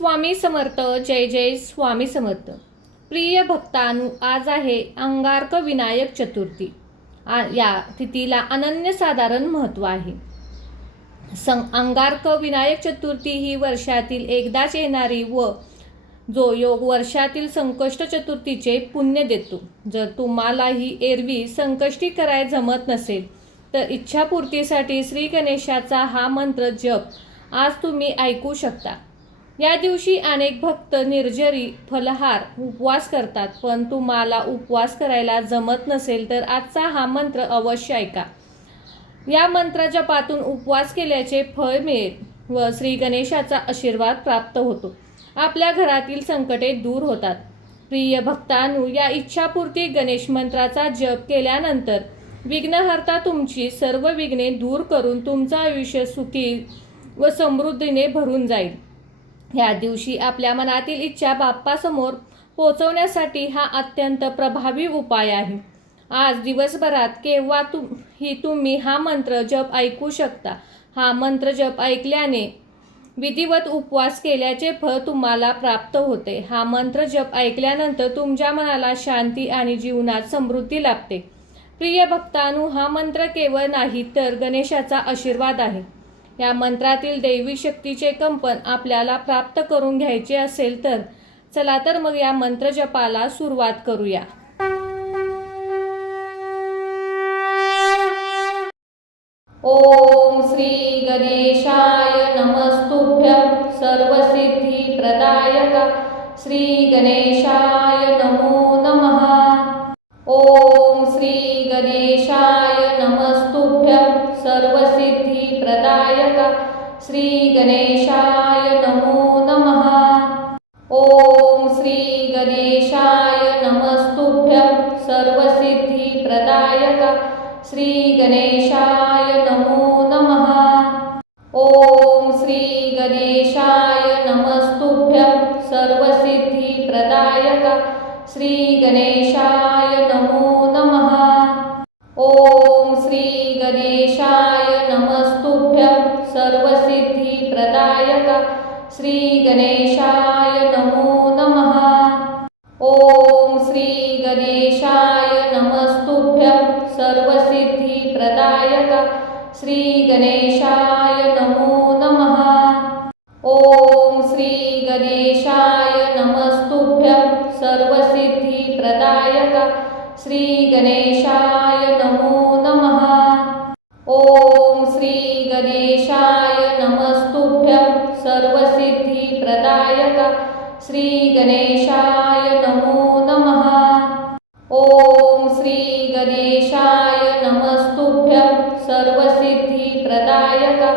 स्वामी समर्थ. जय जय स्वामी समर्थ. प्रिय भक्तांनो, आज आहे अंगारक विनायक चतुर्थी. या तिथीला अनन्यसाधारण महत्त्व आहे. अंगारक विनायक चतुर्थी ही वर्षातील एकदाच येणारी व जो योग वर्षातील संकष्ट चतुर्थीचे पुण्य देतो. जर तुम्हालाही एरवी संकष्टी कराय जमत नसेल तर इच्छापूर्तीसाठी श्री गणेशाचा हा मंत्र जप आज तुम्ही ऐकू शकता. या दिवशी अनेक भक्त निर्जरी फलहार उपवास करतात, पण तुम्हाला उपवास करायला जमत नसेल तर आजचा हा मंत्र अवश्य ऐका. या मंत्र जपातून उपवास केल्याचे फळ मिळेल व श्री गणेशाचा आशीर्वाद प्राप्त होतो. आपल्या घरातील संकटे दूर होतात. प्रिय भक्तांनो, या इच्छापूर्ती गणेश मंत्राचा जप केल्यानंतर विघ्नहर्ता तुमची सर्व विघ्ने दूर करून तुमचं आयुष्य सुखी व समृद्धीने भरून जाईल. या दिवशी आपल्या मनातील इच्छा बाप्पासमोर पोचवण्यासाठी हा अत्यंत प्रभावी उपाय आहे. आज दिवसभरात केव्हा तुम्ही हा मंत्र जप ऐकू शकता. हा मंत्र जप ऐकल्याने विधिवत उपवास केल्याचे फळ तुम्हाला प्राप्त होते. हा मंत्र जप ऐकल्यानंतर तुमच्या मनाला शांती आणि जीवनात समृद्धी लाभते. प्रिय भक्तांनो, हा मंत्र केवळ नाही तर गणेशाचा आशीर्वाद आहे. या मंत्रातील दैवी शक्तीचे कंपन आपल्याला प्राप्त करून घ्यायचे असेल तर चला तर मग या मंत्र जपाला सुरुवात करूया. ओम श्री गणेशाय नमस्तुभ्यं सर्वसिद्धी प्रदायका श्री गणेशाय नमो नमः. ओम श्री गणेशाय नमस्तुभ्यं सर्वसिद्धी प्रदायका श्री गणेशाय नमो नमः. ओम श्री गणेशाय नमस्तुभ्यं सर्वसिद्धी प्रदायका श्री गणेशाय नमो नमः. ओम श्री गणेशाय नमस्तुभ्यं सर्वसिद्धी प्रदायका श्री गणेशाय नमो नमः. ओम श्री गणेशाय नमस्तुभ्यं सर्वसिद्धी प्रदायका श्री गणेशाय नमो नमः. ओम श्री गणेशाय नमस्तुभ्यं सर्वसिद्धी प्रदायका श्री गणेशाय नमो नमः. ओम श्री गणेशाय नमस्तुभ्यं सर्वसिद्धी प्रदायका श्री गणेशाय नमो नमः. ओम श्री गणेशाय नमस्तुभ्यं सर्वसिद्धी प्रदायका श्री गणेशाय नमो नमः. ओम श्री गणेशाय नमस्तुभ्यं सर्वसिद्धी प्रदायका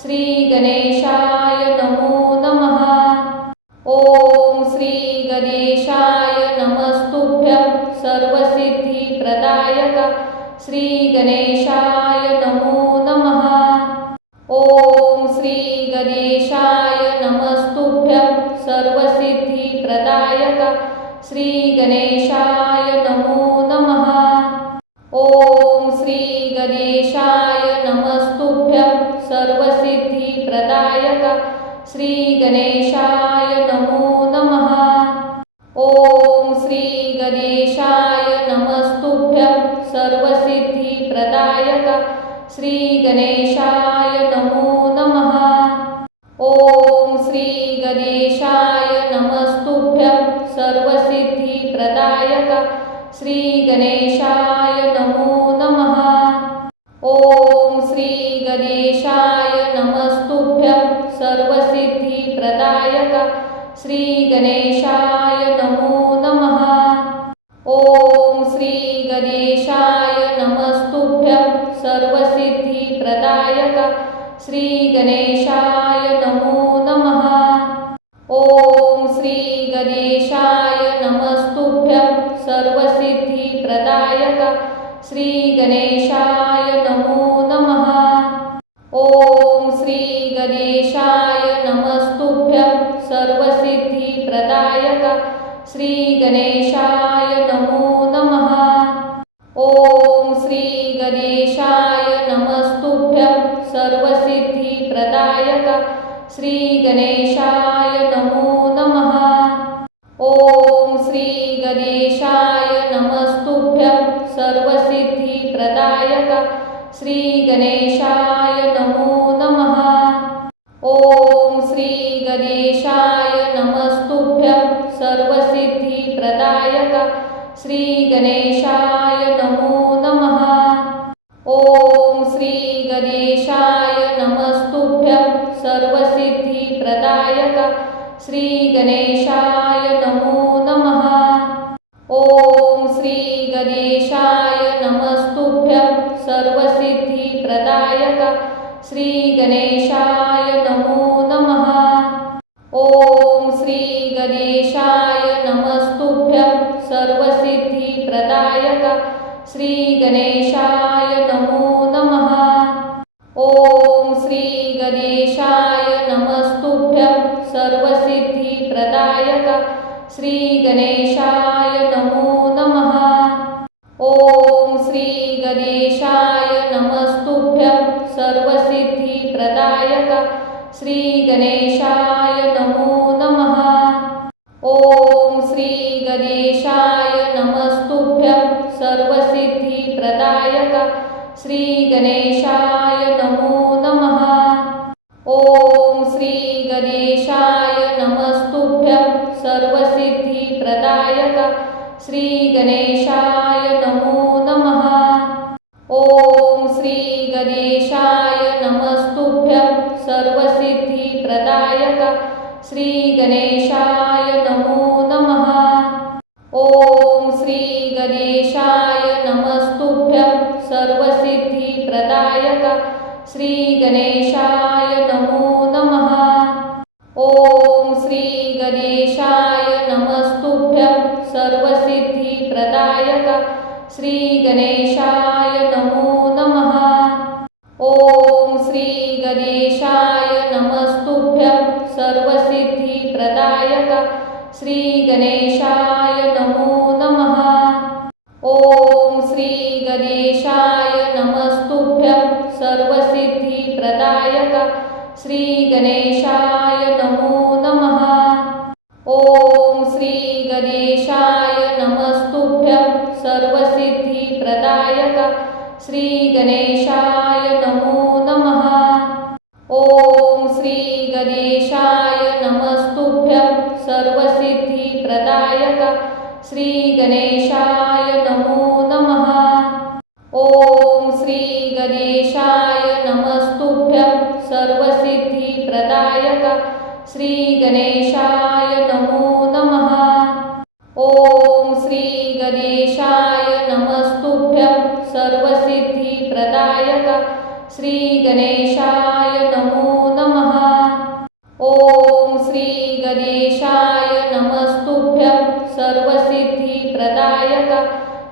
श्री गणेशाय नमो नमः. ओम श्री गणेशाय नमस्तुभ्यं सर्वसिद्धी प्रदायका श्री गणेशाय नमो नमः. ओम श्री गणेशाय नमस्तुभ्यं सर्वसिद्धी प्रदायका श्री गणेशाय नमो नमः. ओम श्री गणेशाय नमस्तुभ्यं सर्वसिद्धी प्रदायका श्री गणेशाय नमो नमः. ओम श्री गणेशाय नमस्तुभ्यं सर्वसिद्धी प्रदायका श्री गणेशाय नमो नमः. ओम श्री गणेशाय नमस्तुभ्यं सर्वसिद्धी प्रदायका श्री गणेशाय नमो नमः. ओम श्री गणेशाय नमस्तुभ्यं सर्वसिद्धी प्रदायका श्री गणेशाय नमो नमः. ओम श्री गणेशाय नमस्तुभ्यं सर्वसिद्धी प्रदायका श्री गणेशाय नमो नमः. ओम श्री गणेशाय नमस्तुभ्यं सर्वसिद्धी प्रदायका श्री गणेशाय नमो नमः. ओम श्री गणेशाय नमस्तुभ्यं सर्वसिद्धी प्रदायका श्री गणेशाय नमो नमः. ओम श्री गणेशाय नमस्तुभ्यं सर्वसिद्धी प्रदायका श्री गणेशाय नमो नमः। ओम श्री गणेशाय नमस्तुभ्यं सर्वसिद्धिप्रदायक श्री गणेशाय नमो नमः। ओम श्री गणेशाय नमस्तुभ्यं सर्वसिद्धिप्रदायक श्री गणेशाय नमो नमः। ओम श्री गणेशाय नमस्तुभ्यं सर्वसिद्धिप्रदायक श्री गणेशाय नमो नमः। ओम श्री गणेशाय नमस्तुभ्यं सर्वसिद्धिप्रदायक श्री गणेशाय नमो नमः। ओम श्री गणेशाय नमस्तुभ्यं सर्वसिद्धिप्रदायक श्री गणेशाय नमो नमः। ओम श्री गणेशाय नमस्तुभ्यं सर्वसिद्धिप्रदायक श्री गणेशाय नमो नमः। ओम श्री गणेशाय नमस्तुभ्यं सर्वसिद्धिप्रदायक श्री गणेशाय नमो नमः। ओम श्री गणेशाय नमस्तुभ्यं सर्वसिद्धिप्रदायक श्री गणेशाय नमो नमः। ओम श्री गणेशाय नमस्तुभ्यं सर्वसिद्धिप्रदायक श्री गणेशाय नमो नमः। ओम श्री गणेशाय नमस्तुभ्यं सर्वसिद्धिप्रदायक श्री गणेशाय नमो नमः। ओम श्री गणेशाय नमस्तुभ्यं सर्वसिद्धिप्रदायक श्री गणेशाय नमो नमः। ओम श्री गणेशाय नमस्तुभ्यं सर्वसिद्धिप्रदायक श्री गणेशाय नमो नमः। ओम श्री गणेशाय नमस्तुभ्यं सर्वसिद्धिप्रदायक श्री गणेशाय नमो नमः। ओम श्री गणेशाय नमस्तुभ्यं सर्वसिद्धिप्रदायक श्री गणेशाय नमो नमः। ओम श्री गणेशाय नमस्तुभ्यं सर्वसिद्धिप्रदायक श्री गणेशाय नमो नमः। ओम श्री गणेशाय नमस्तुभ्यं सर्वसिद्धिप्रदायक श्री गणेशाय नमो नमः। ओम श्री गणेशाय नमस्तुभ्यं सर्वसिद्धिप्रदायक श्री गणेशाय नमो नमः। ओम श्री गणेशाय नमस्तुभ्यं सर्वसिद्धिप्रदायक श्री गणेशाय नमो नमः। ओम श्री गणेशाय नमस्तुभ्यं सर्वसिद्धिप्रदायक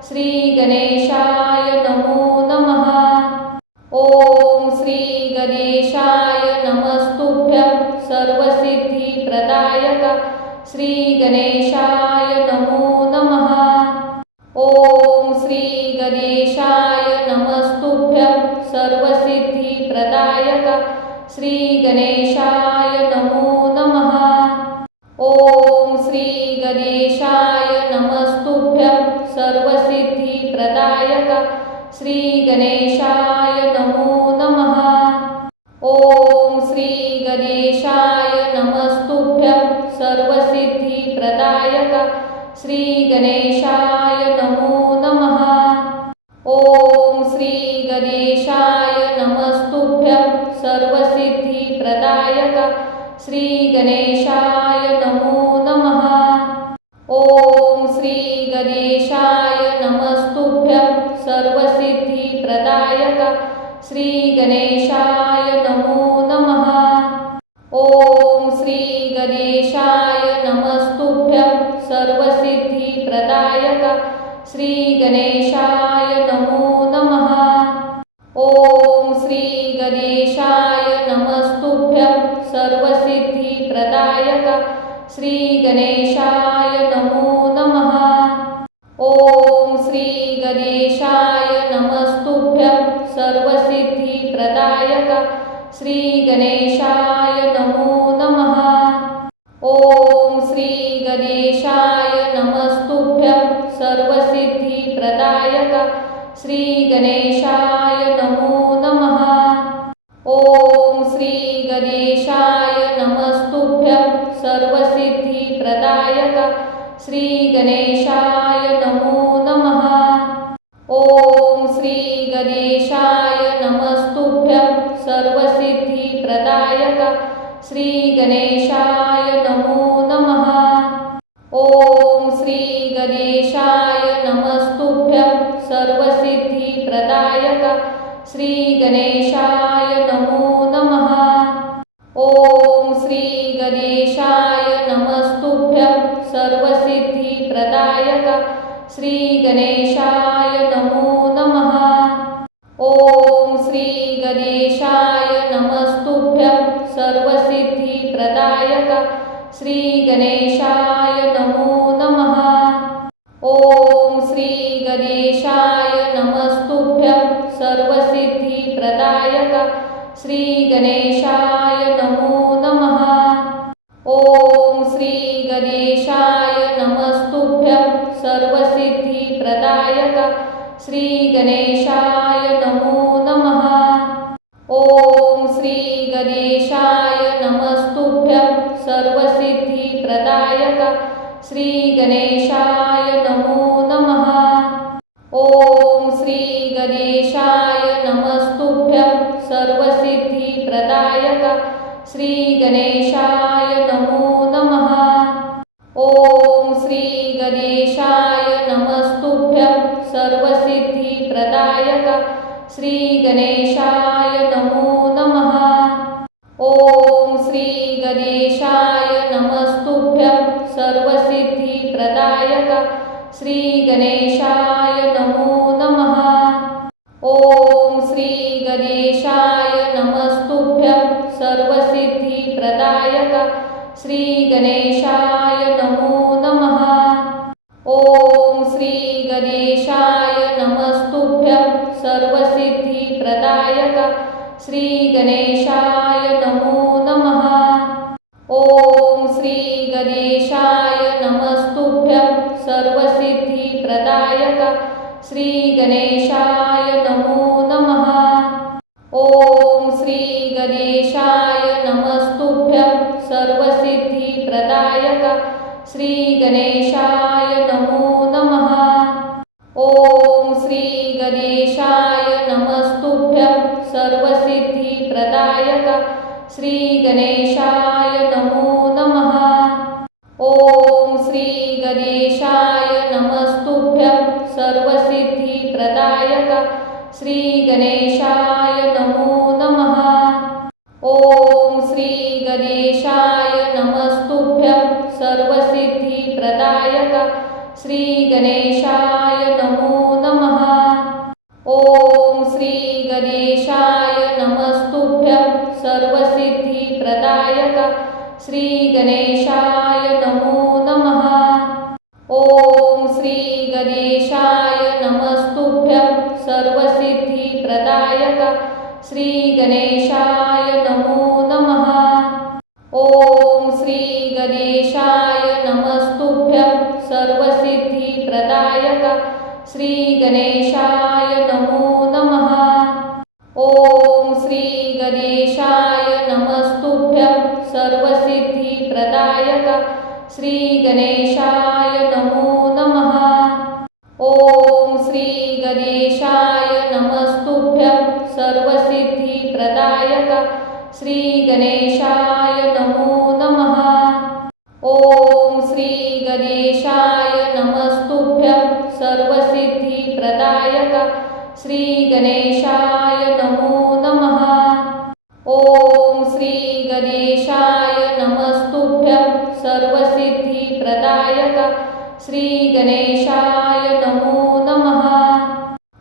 श्री गणेशाय नमो नमः। ओम श्री गणेशाय नमस्तुभ्यं सर्वसिद्धिप्रदायक श्री गणेशाय नमो नमः। ओम श्री गणेशाय नमस्तुभ्यं सर्वसिद्धिप्रदायक श्री गणेशाय नमो नमः। ओम श्री गणेशाय नमस्तुभ्यं सर्वसिद्धिप्रदायक श्री गणेशाय नमो नमः। ओम श्री गणेशाय नमस्तुभ्यं सर्वसिद्धिप्रदायक श्री गणेशाय नमो नमः। ओम श्री गणेशाय नमस्तुभ्यं सर्वसिद्धिप्रदायक श्री गणेशाय नमो नमः। ओम श्री गणेशाय नमस्तुभ्यं सर्वसिद्धिप्रदायक श्री गणेशाय नमो नमः। ओम श्री गणेशाय नमस्तुभ्यं सर्वसिद्धिप्रदायक श्री गणेशाय नमो नमः। ओम श्री गणेशाय नमस्तुभ्यं सर्वसिद्धिप्रदायक श्री गणेशाय नमो नमः। ओम श्री गणेशाय नमस्तुभ्यं सर्वसिद्धिप्रदायक श्री गणेशाय नमो नमः। ओम श्री गणेशाय नमस्तुभ्यं सर्वसिद्धिप्रदायक श्री गणेशाय नमो नमः। ओम श्री गणेशाय नमस्तुभ्यं सर्वसिद्धिप्रदायक श्री गणेशाय नमो नमः। ओम श्री गणेशाय नमस्तुभ्यं सर्वसिद्धिप्रदायक श्री गणेशाय नमो नमः। ओम श्री गणेशाय नमस्तुभ्यं सर्वसिद्धिप्रदायक श्री गणेशाय नमो नमः। ओम श्री गणेशाय नमस्तुभ्यं सर्वसिद्धिप्रदायक श्री गणेशाय नमो नमः। ओम श्री गणेशाय नमस्तुभ्यं सर्वसिद्धिप्रदायक श्री गणेशाय नमो नमः। ओम श्री गणेशाय नमस्तुभ्यं सर्वसिद्धिप्रदायक श्री गणेशाय नमो नमः। ओम श्री गणेशाय नमस्तुभ्यं सर्वसिद्धिप्रदायक श्री गणेशाय नमो नमः। ओम श्री गणेशाय नमस्तुभ्यं सर्वसिद्धिप्रदायक श्री गणेशाय नमो नमः। ओम श्री गणेशाय नमस्तुभ्यं सर्वसिद्धिप्रदायक श्री गणेशाय नमो नमः। ओम श्री गणेशाय नमस्तुभ्यं सर्वसिद्धिप्रदायक श्री गणेशाय नमो नमः। ओम श्री गणेशाय नमस्तुभ्यं सर्वसिद्धिप्रदायक श्री गणेशाय नमो नमः। ओम श्री गणेशाय नमस्तुभ्यं सर्वसिद्धिप्रदायक श्री गणेशाय नमो नमः। ओम श्री गणेशाय नमस्तुभ्यं सर्वसिद्धिप्रदायक श्री गणेशाय नमो नमः। ओम श्री गणेशाय नमस्तुभ्यं सर्वसिद्धिप्रदायक श्री गणेशाय नमो नमः। ओम श्री गणेशाय नमस्तुभ्यं सर्वसिद्धिप्रदायक श्री गणेशाय नमो नमः। ओम श्री गणेशाय नमस्तुभ्यं सर्वसिद्धिप्रदायक श्री गणेशाय नमो नमः। ओम श्री गणेशाय नमस्तुभ्यं सर्वसिद्धिप्रदायक श्री गणेशाय नमो नमः। ओम श्री गणेशाय नमस्तुभ्यं सर्वसिद्धिप्रदायक श्री गणेशाय नमो नमः। ओम श्री गणेशाय नमस्तुभ्यं सर्वसिद्धिप्रदायक श्री गणेशाय नमो नमः। ओम श्री गणेशाय नमस्तुभ्यं सर्वसिद्धिप्रदायक श्री गणेशाय नमो नमः। ओम श्री गणेशाय नमस्तुभ्यं सर्वसिद्धिप्रदायक श्री गणेशाय नमो नमः। ओम श्री गणेशाय नमस्तुभ्यं सर्वसिद्धिप्रदायक श्री गणेशाय नमो नमः। ओम श्री गणेशाय नमस्तुभ्यं सर्वसिद्धिप्रदायक श्री गणेशाय नमो नमः। ओम श्री गणेशाय नमस्तुभ्यं सर्वसिद्धिप्रदायक श्री गणेशाय नमो नमः। ओम श्री गणेशाय नमस्तुभ्यं सर्वसिद्धिप्रदायक श्री गणेशाय नमो नमः।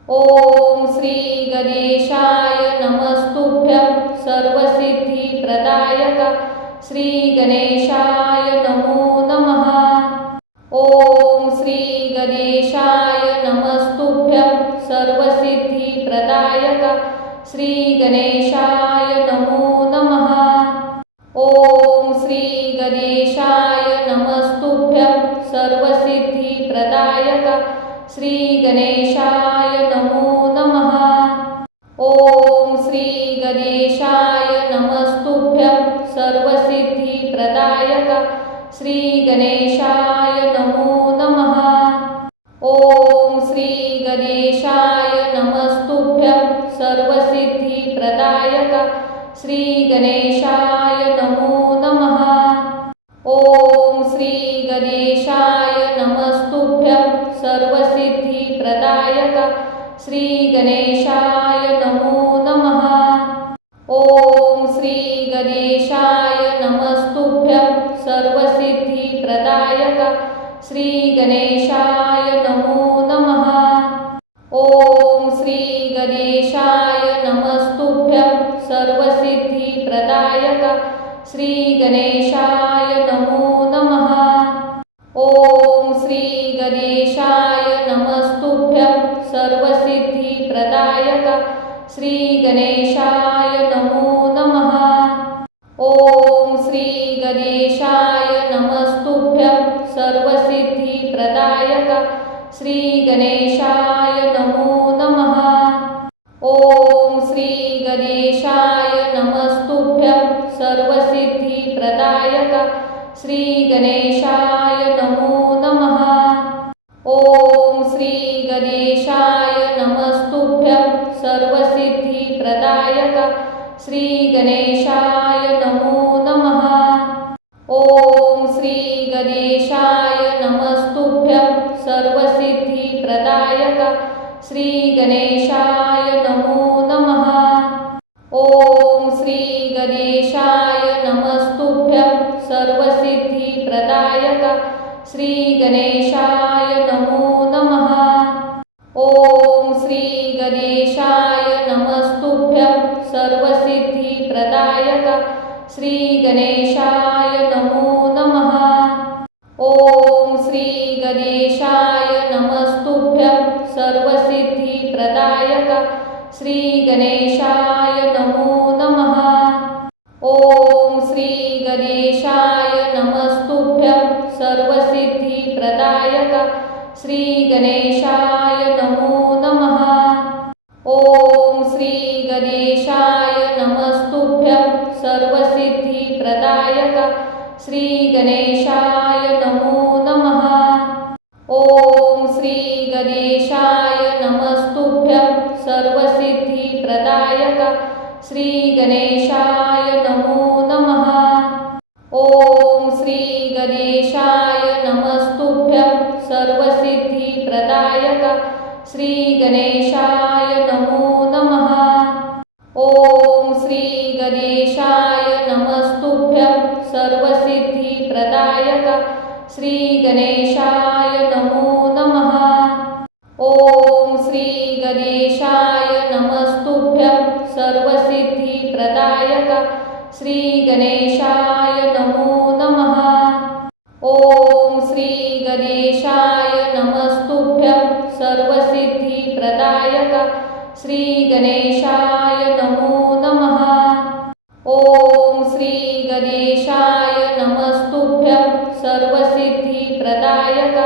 ओम श्री गणेशाय नमस्तुभ्यं सर्वसिद्धिप्रदायक श्री गणेशाय नमो नमः। ओम श्री गणेशाय नमस्तुभ्यं सर्वसिद्धिप्रदायक श्री गणेशाय नमो श्री गणेशाय नमो नमः। ओम श्री गणेशाय नमस्तुभ्यं सर्वसिद्धिप्रदायक श्री गणेशाय नमो नमः। ओम श्री गणेशाय नमस्तुभ्यं सर्वसिद्धिप्रदायक श्री गणेशाय नमो नमः। ओम श्री गणेशाय नमस्तुभ्यं सर्वसिद्धिप्रदायक श्री गणेशाय नमो नमः। ओम श्री गणेशाय नमस्तुभ्यं सर्वसिद्धिप्रदायक श्री गणेशाय नमो नमः। ओम श्री गणेशाय नमस्तुभ्यं सर्वसिद्धिप्रदायक श्री गणेशाय नमो नमः। ओम श्री गणेशाय नमस्तुभ्यं सर्वसिद्धिप्रदायक श्री गणेशाय नमो नमः। ओम श्री गणेशाय नमस्तुभ्यं सर्वसिद्धिप्रदायक श्री गणेशाय नमो नमः। ओम श्री गणेशाय नमस्तुभ्यं सर्वसिद्धिप्रदायक श्री गणेशाय नमो नमः। ओम श्री गणेशाय नमस्तुभ्यं सर्वसिद्धिप्रदायक श्री गणेशाय नमो नमः। ओम श्री गणेशाय नमस्तुभ्यं सर्वसिद्धिप्रदायक श्री गणेशाय नमो नमः। ओम श्री गणेशाय नमस्तुभ्यं सर्वसिद्धिप्रदायक श्री गणेशाय नमो नमः। ओम श्री गणेशाय नमस्तुभ्यं सर्वसिद्धिप्रदायक श्री गणेशाय नमो नमः। ओम श्री गणेशाय नमस्तुभ्यं सर्वसिद्धिप्रदायक श्री गणेशाय नमो नमः। ओम श्री गणेशाय नमस्तुभ्यं सर्वसिद्धिप्रदायक श्री गणेशाय नमो नमः। ओम श्री गणेशाय नमस्तुभ्यं सर्वसिद्धिप्रदायक श्री गणेशाय नमो नमः। ओम श्री गणेशाय नमस्तुभ्यं सर्वसिद्धिप्रदायक श्री गणेशाय नमो नमः। ओम श्री गणेशाय नमस्तुभ्यं सर्वसिद्धिप्रदायक श्री गणेशाय नमो नमः। ओम श्री गणेशाय नमस्तुभ्यं सर्वसिद्धिप्रदायक श्री गणेशाय नमो नमः। ओम श्री गणेशाय नमस्तुभ्यं सर्वसिद्धिप्रदायक श्री गणेशाय नमो नमः। ओम श्री गणेशाय नमस्तुभ्यं सर्वसिद्धिप्रदायक श्री गणेशाय नमो नमः। ओम श्री गणेशाय नमस्तुभ्यं सर्वसिद्धिप्रदायक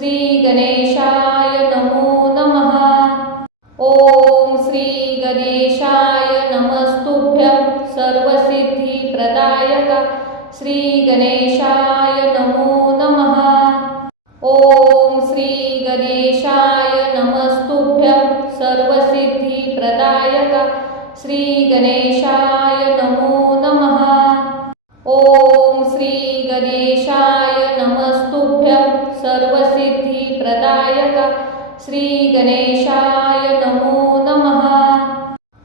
श्री गणेशाय नमो नमः। ओम श्री गणेशाय नमस्तुभ्यं सर्वसिद्धिप्रदायक श्री गणेशाय नमो नमः। ओम श्री गणेशाय नमस्तुभ्यं सर्वसिद्धिप्रदायक श्री गणेशाय नमो नमः। ओम श्री गणेशाय नमस्तुभ्यं सर्वसिद्धिप्रदायक श्री गणेशाय नमो नमः।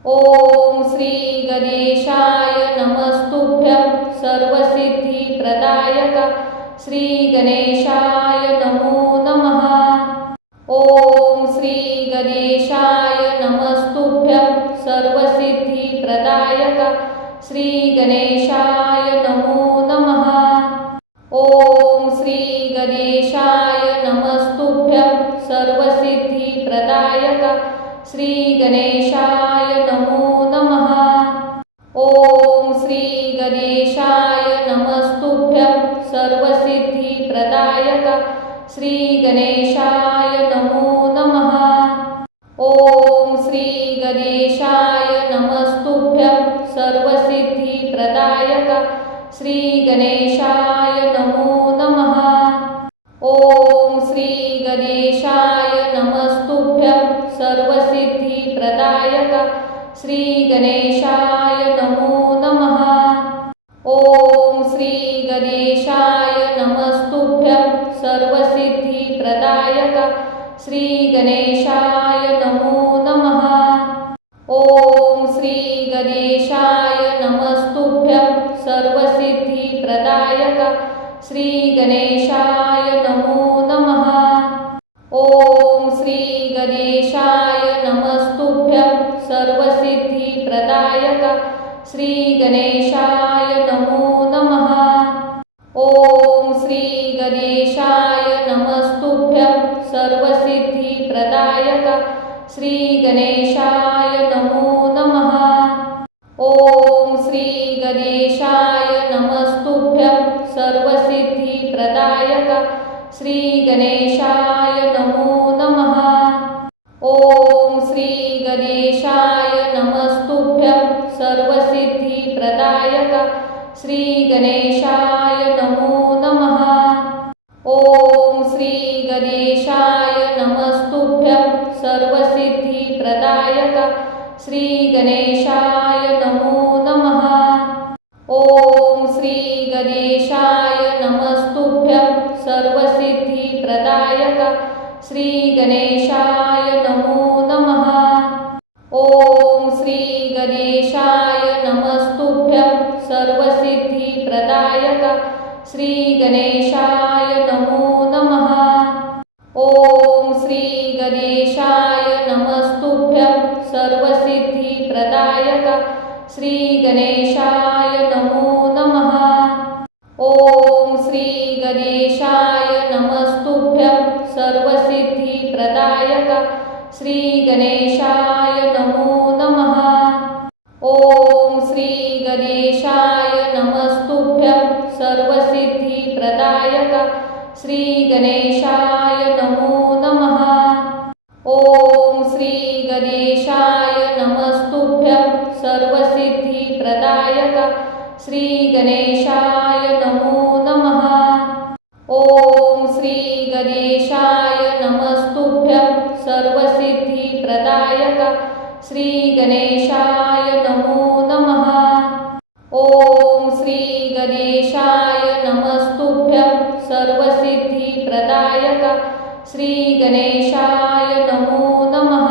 ओम श्री गणेशाय नमस्तुभ्यं सर्वसिद्धिप्रदायक श्री गणेशाय नमो नमः। ओम श्री गणेशाय नमस्तुभ्यं सर्वसिद्धिप्रदायक श्री गणेशाय नमो नमः। ओम श्री गणेशाय नमस्तुभ्यं सर्वसिद्धिप्रदायक श्री गणेशाय नमो नमः। ओम श्री गणेशाय नमस्तुभ्यं सर्वसिद्धिप्रदायक श्री गणेशाय नमो नमः। ओम श्री गणेशाय नमस्तुभ्यं सर्वसिद्धिप्रदायक श्री गणेशाय नमो नमः। ओम श्री गणेशाय नमस्तुभ्यं सर्वसिद्धिप्रदायक श्री गणेशाय नमो नमः। ओम श्री गणेशाय नमस्तुभ्यं सर्वसिद्धिप्रदायक श्री गणेशाय नमो नमः। ओम श्री गणेशाय नमस्तुभ्यं सर्वसिद्धिप्रदायक श्री गणेशाय नमो नमः। ओम श्री गणेशाय नमस्तुभ्यं सर्वसिद्धिप्रदायक श्री गणेशाय नमो नमः। ओम श्री गणेशाय नमस्तुभ्यं सर्वसिद्धिप्रदायक श्री गणेशाय नमो नमः। ओम श्री गणेशाय नमस्तुभ्यं सर्वसिद्धिप्रदायक श्री गणेशाय नमो नमः। ओम श्री गणेशाय नमस्तुभ्यं सर्वसिद्धिप्रदायक श्री गणेशाय नमो नमः। ओम श्री गणेशाय नमस्तुभ्यं सर्वसिद्धिप्रदायक श्री गणेशाय नमो नमः। ओम श्री गणेशाय नमस्तुभ्यं सर्वसिद्धिप्रदायक श्री गणेशाय नमो नमः। ओम श्री गणेशाय नमस्तुभ्यं सर्वसिद्धिप्रदायक श्री गणेशाय नमो नमः। ओम श्री गणेशाय नमस्तुभ्यं सर्वसिद्धिप्रदायक श्री गणेशाय नमो नमः। ओम श्री गणेशाय नमस्तुभ्यं सर्वसिद्धिप्रदायक श्री गणेशाय नमो नमः। ओम श्री गणेशाय नमस्तुभ्यं सर्वसिद्धिप्रदायक श्री गणेशाय नमो नमः। ओम श्री गणेशाय नमस्तुभ्यं सर्वसिद्धिप्रदायक श्री गणेशाय नमो नमः। ओम श्री गणेशाय नमस्तुभ्यं सर्वसिद्धिप्रदायक श्री गणेशाय नमो नमः। ओम श्री गणेशाय नमस्तुभ्यं सर्वसिद्धिप्रदायक श्री गणेशाय नमो नमः।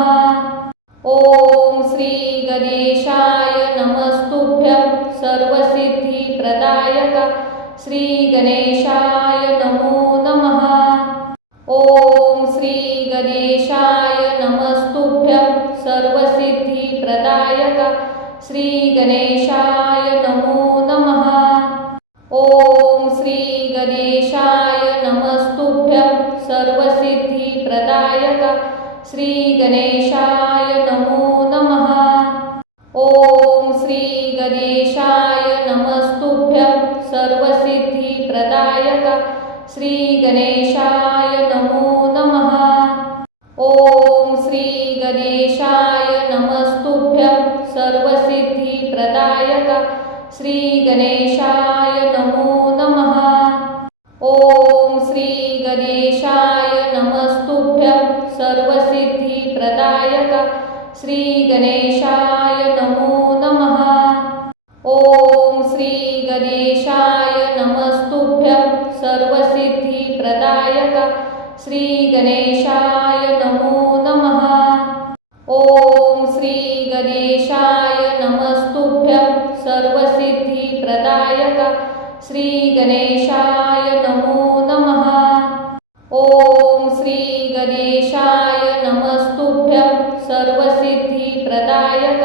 ओम श्री गणेशाय नमस्तुभ्यं सर्वसिद्धिप्रदायक श्री गणेशाय नमो नमः। ओम श्री गणेशाय नमस्तुभ्यं सर्वसिद्धिप्रदायक श्री गणेशाय नमो नमः। ओम श्री गणेशाय नमस्तुभ्यं सर्वसिद्धिप्रदायक श्री गणेशाय नमो नमः। ओम श्री गणेशाय नमस्तुभ्यं सर्वसिद्धिप्रदायक श्री गणेशाय नमो नमः। ओम श्री गणेशाय नमस्तुभ्यं सर्वसिद्धिप्रदायक श्री गणेशाय नमो नमः। ओम श्री गणेशाय नमस्तुभ्यं सर्वसिद्धिप्रदायक श्री गणेशाय नमो नमः। ओम श्री गणेशाय नमस्तुभ्यं सर्वसिद्धिप्रदायक श्री गणेशाय नमो नमः। ओम श्री गणेशाय नमस्तुभ्यं सर्वसिद्धिप्रदायक श्री गणेशाय नमो नमः। ओम श्री गणेशाय नमस्तुभ्यं सर्वसिद्धिप्रदायक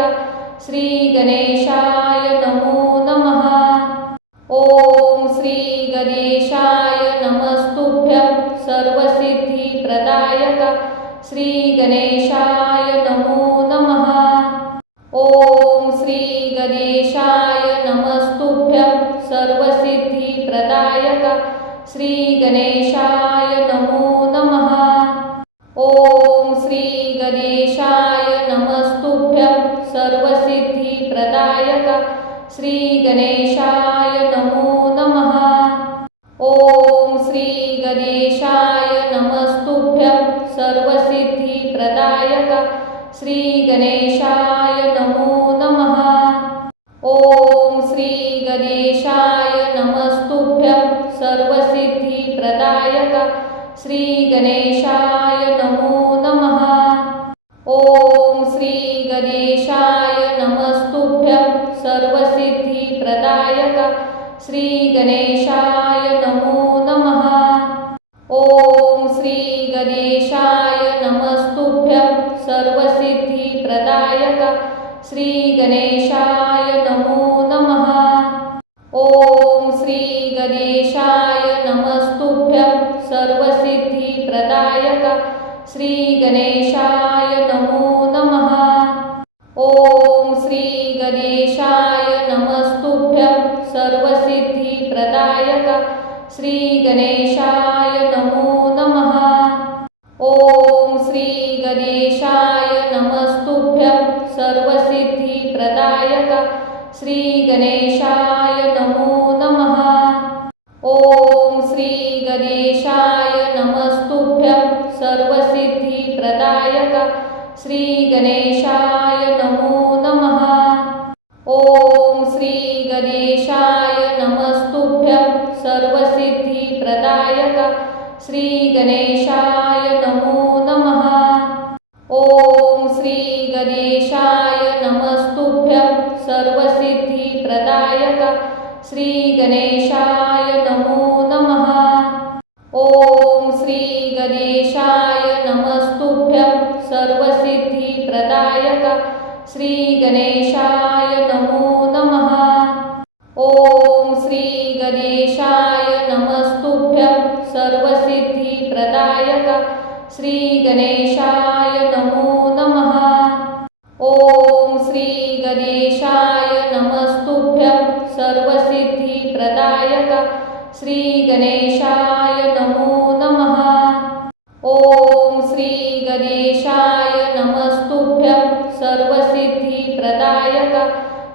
श्री गणेशाय नमो नमः। ओम श्री गणेशाय नमस्तुभ्यं सर्वसिद्धिप्रदायक श्री गणेशाय नमो नमः। ओम श्री गणेशाय नमस्तुभ्यं सर्वसिद्धिप्रदायक श्री गणेशाय नमो श्री गणेशाय नमो नमः। ओम श्री गणेशाय नमस्तुभ्यं सर्वसिद्धिप्रदायक श्री गणेशाय नमो नमः। ओम श्री गणेशाय नमस्तुभ्यं सर्वसिद्धिप्रदायक श्री गणेशाय नमो नमः। ओम श्री गणेशाय नमस्तुभ्यं सर्वसिद्धिप्रदायक श्री गणेशाय नमो नमः। ओम श्री गणेशाय नमस्तुभ्यं सर्वसिद्धिप्रदायक श्री गणेशाय नमो नमः। ओम श्री गणेशाय नमस्तुभ्यं सर्वसिद्धिप्रदायक श्री गणेशाय नमो नमः। ओम श्री गणेशाय नमस्तुभ्यं सर्वसिद्धिप्रदायक श्री गणेशाय नमो नमः। ओम श्री गणेशाय नमस्तुभ्यं सर्वसिद्धिप्रदायक श्री गणेशाय नमो नमः। ओम श्री गणेशाय नमस्तुभ्यं सर्वसिद्धिप्रदायक श्री गणेशाय नमो नमः। ओम श्री गणेशाय नमस्तुभ्यं सर्वसिद्धिप्रदायक श्री गणेशाय नमो नमः। ओम श्री गणेशाय नमस्तुभ्यं सर्वसिद्धिप्रदायक श्री गणेशाय नमो नमः। ओम श्री गणेशाय नमस्तुभ्यं सर्वसिद्धिप्रदायक श्री गणेशाय नमो नमः। ओम श्री गणेशाय नमस्तुभ्यं सर्वसिद्धिप्रदायक श्री गणेशाय नमो नमः। ओम श्री गणेशाय नमस्तुभ्यं सर्वसिद्धिप्रदायक श्री गणेशाय नमो नमः। ओम श्री गणेशाय नमस्तुभ्यं सर्वसिद्धिप्रदायक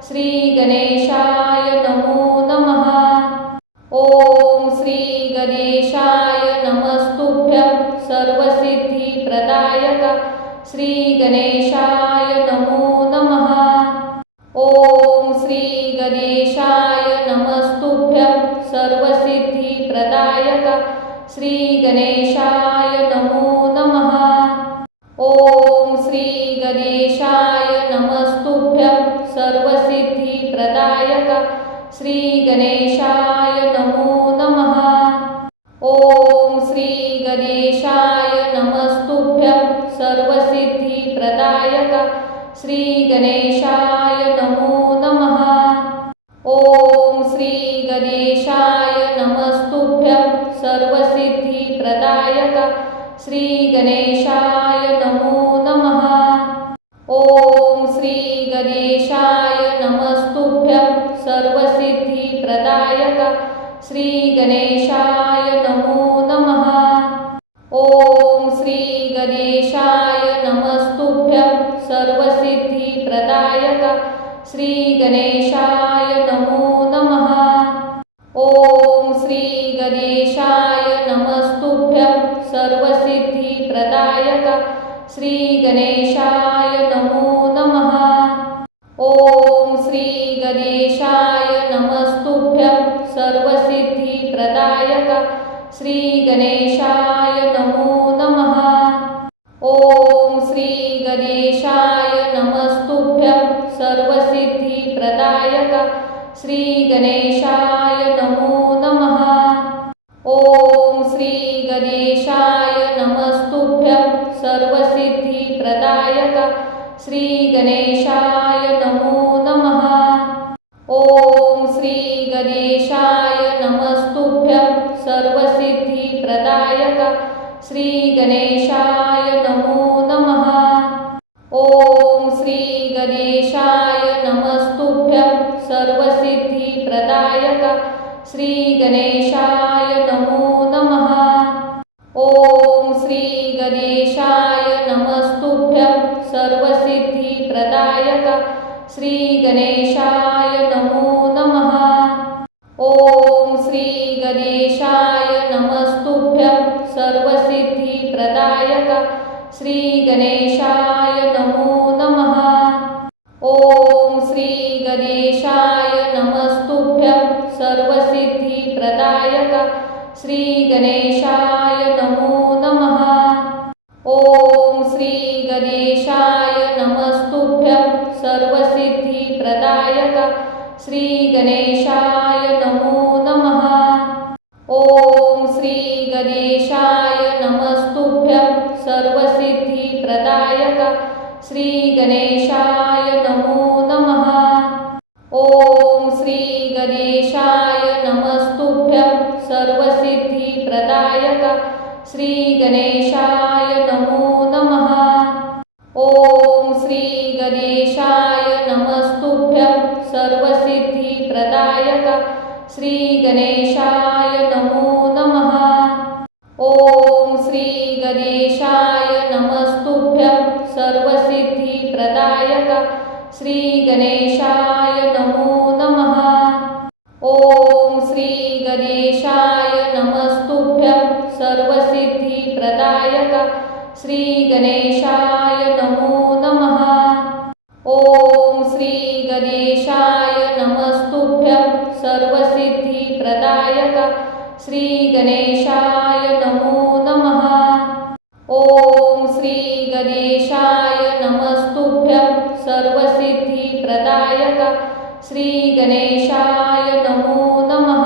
श्री गणेशाय नमो नमः। ओम श्री गणेशाय नमस्तुभ्यं सर्वसिद्धिप्रदायक श्री गणेशाय नमो नमः। ओम श्री गणेशाय नमस्तुभ्यं सर्वसिद्धिप्रदायक श्री गणेशाय नमो नमः। ओम श्री गणेशाय नमस्तुभ्यं सर्वसिद्धिप्रदायक श्री गणेशाय नमो नमः। ओम श्री गणेशाय नमस्तुभ्यं सर्वसिद्धिप्रदायक श्री गणेशाय नमो नमः। ओम श्री गणेशाय नमस्तुभ्यं सर्वसिद्धिप्रदायक श्री गणेशाय नमो नमः। ओम श्री गणेशाय नमस्तुभ्यं सर्वसिद्धिप्रदायक श्री गणेशाय नमो नमः। ओम श्री गणेशाय नमस्तुभ्यं सर्वसिद्धिप्रदायक श्री गणेशाय नमो नमः। ओम श्री गणेशाय नमस्तुभ्यं सर्वसिद्धिप्रदायक श्री गणेशाय नमो नमः। ओम श्री गणेशाय नमस्तुभ्यं सर्वसिद्धिप्रदायक श्री गणेशाय नमो नमः। ओम श्री गणेशाय नमस्तुभ्यं सर्वसिद्धिप्रदायक श्री गणेशाय नमो नमः। ओम श्री गणेशाय नमस्तुभ्यं सर्वसिद्धिप्रदायक श्री गणेशाय नमो नमः। ओम श्री गणेशाय नमस्तुभ्यं सर्वसिद्धिप्रदायक श्री गणेशाय नमो नमः। ओम श्री गणेशाय नमस्तुभ्यं सर्वसिद्धिप्रदायक श्री गणेशाय नमो नमः। ओम श्री गणेशाय नमस्तुभ्यं सर्वसिद्धिप्रदायक श्री गणेशाय नमो नमः। ओम श्री गणेशाय नमस्तुभ्यं सर्वसिद्धिप्रदायक श्री गणेशाय नमो नमः। ओम श्री गणेशाय नमस्तुभ्यं सर्वसिद्धिप्रदायक श्री गणेशाय नमो नमः। ओम श्री गणेशाय नमस्तुभ्यं सर्वसिद्धिप्रदायक श्री गणेशाय नमो नमः। ओम श्री गणेशाय नमस्तुभ्यं सर्वसिद्धिप्रदायक श्री गणेशाय नमो नमः। ओम श्री गणेशाय नमस्तुभ्यं सर्वसिद्धिप्रदायक श्री गणेशाय नमो नमः। ओम श्री गणेशाय नमस्तुभ्यं सर्वसिद्धिप्रदायक श्री गणेशाय नमो नमः। ओम श्री गणेशाय नमस्तुभ्यं सर्वसिद्धिप्रदायक श्री गणेशाय नमो नमः। ओम श्री गणेशाय नमस्तुभ्यं सर्वसिद्धिप्रदायक श्री गणेशाय नमो नमः। ओम श्री गणेशाय नमस्तुभ्यं सर्वसिद्धिप्रदायक श्री गणेशाय नमो नमः। ओम श्री गणेशाय नमस्तुभ्यं सर्वसिद्धिप्रदायक श्री गणेशाय नमो नमः।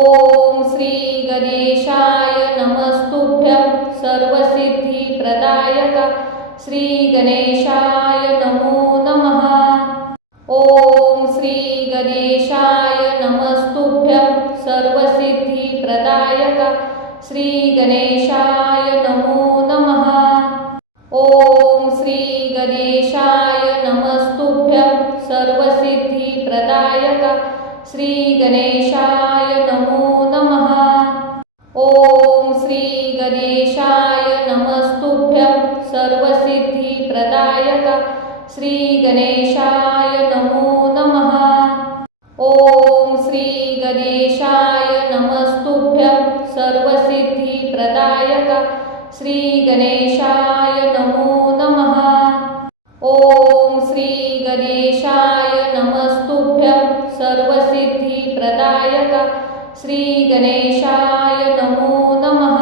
ओम श्री गणेशाय नमस्तुभ्यं सर्वसिद्धिप्रदायक श्री गणेशाय नमो नमः। ओम श्री गणेशाय नमस्तुभ्यं सर्वसिद्धिप्रदायक श्री गणेशाय नमो नमः। ओम श्री गणेशाय नमस्तुभ्यं सर्वसिद्धिप्रदायक श्री गणेशाय नमो नमः। ओम श्री गणेशाय नमस्तुभ्यं सर्वसिद्धिप्रदायक श्री गणेशाय नमो नमः। ओम श्री गणेशाय नमस्तुभ्यं सर्वसिद्धिप्रदायक श्री गणेशाय नमो नमः। ओम श्री गणेशाय नमस्तुभ्यं सर्वसिद्धिप्रदायक श्री गणेशाय नमो नमः।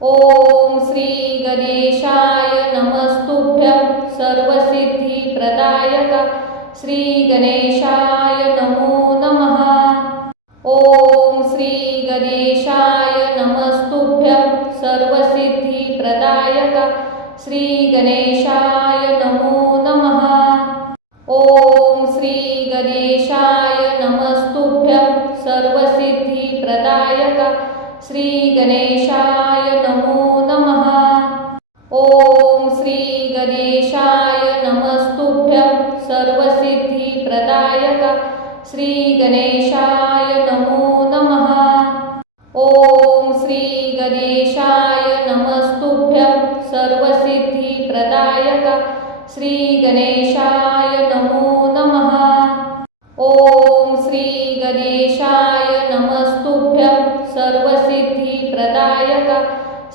ओम श्री गणेशाय नमस्तुभ्यं सर्वसिद्धिप्रदायक श्री गणेशाय नमो नमः। ओम श्री गणेशाय नमस्तुभ्यं सर्वसिद्धिप्रदायक श्री गणेशाय नमो नमः। ओम श्री गणेशाय नमस्तुभ्यं सर्वसिद्धिप्रदायक श्री गणेशाय नमो नमः। ओम श्री गणेशाय नमस्तुभ्यं सर्वसिद्धिप्रदायक श्री गणेशाय नमो नमः। ओम श्री गणेशाय नमस्तुभ्यं सर्वसिद्धिप्रदायक श्री गणेशाय नमो नमः। ओम श्री गणेशाय नमस्तुभ्यं सर्वसिद्धिप्रदायक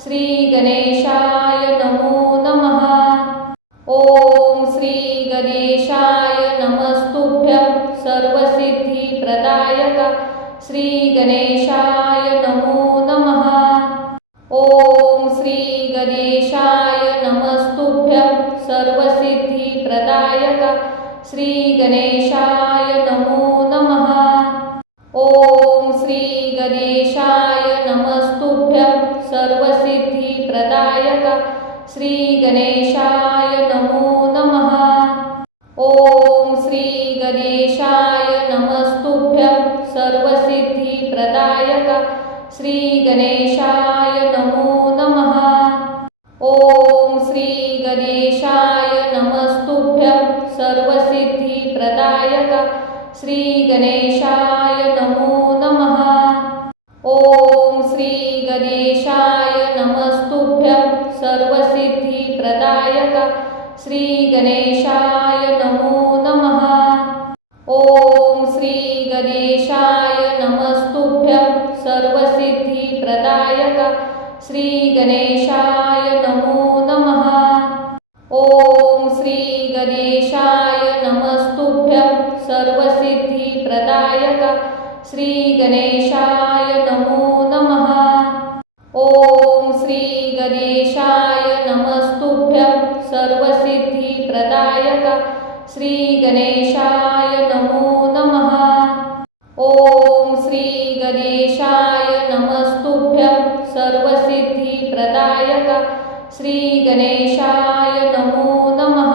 श्री गणेशाय नमो नमः। ओम श्री गणेशाय नमस्तुभ्यं सर्वसिद्धिप्रदायक श्री गणेशाय नमो नमः। ओम श्री गणेशाय नमस्तुभ्यं सर्वसिद्धिप्रदायक श्री गणेशाय नमो नमः। ओम श्री गणेशाय नमस्तुभ्यं सर्वसिद्धिप्रदायक श्री गणेशाय नमो नमः। ओम श्री गणेशाय नमस्तुभ्यं सर्वसिद्धिप्रदायक श्री गणेशाय नमो नमः। ओम श्री गणेशाय नमस्तुभ्यं सर्वसिद्धिप्रदायक श्री गणेशाय नमो नमः। ओम श्री गणेशाय नमस्तुभ्यं सर्वसिद्धिप्रदायक श्री गणेशाय नमो ओम श्री गणेशाय नमस्तुभ्यं सर्वसिद्धिप्रदायक श्री गणेशाय नमो नमः। ओम श्री गणेशाय नमस्तुभ्यं सर्वसिद्धिप्रदायक श्री गणेशाय नमो नमः। ओम श्री गणेशाय नमस्तुभ्यं सर्वसिद्धिप्रदायक श्री गणेशाय नमो नमः। ओम श्री गणेशाय नमस्तुभ्यं सर्वसिद्धिप्रदायक श्री गणेशाय नमो नमः।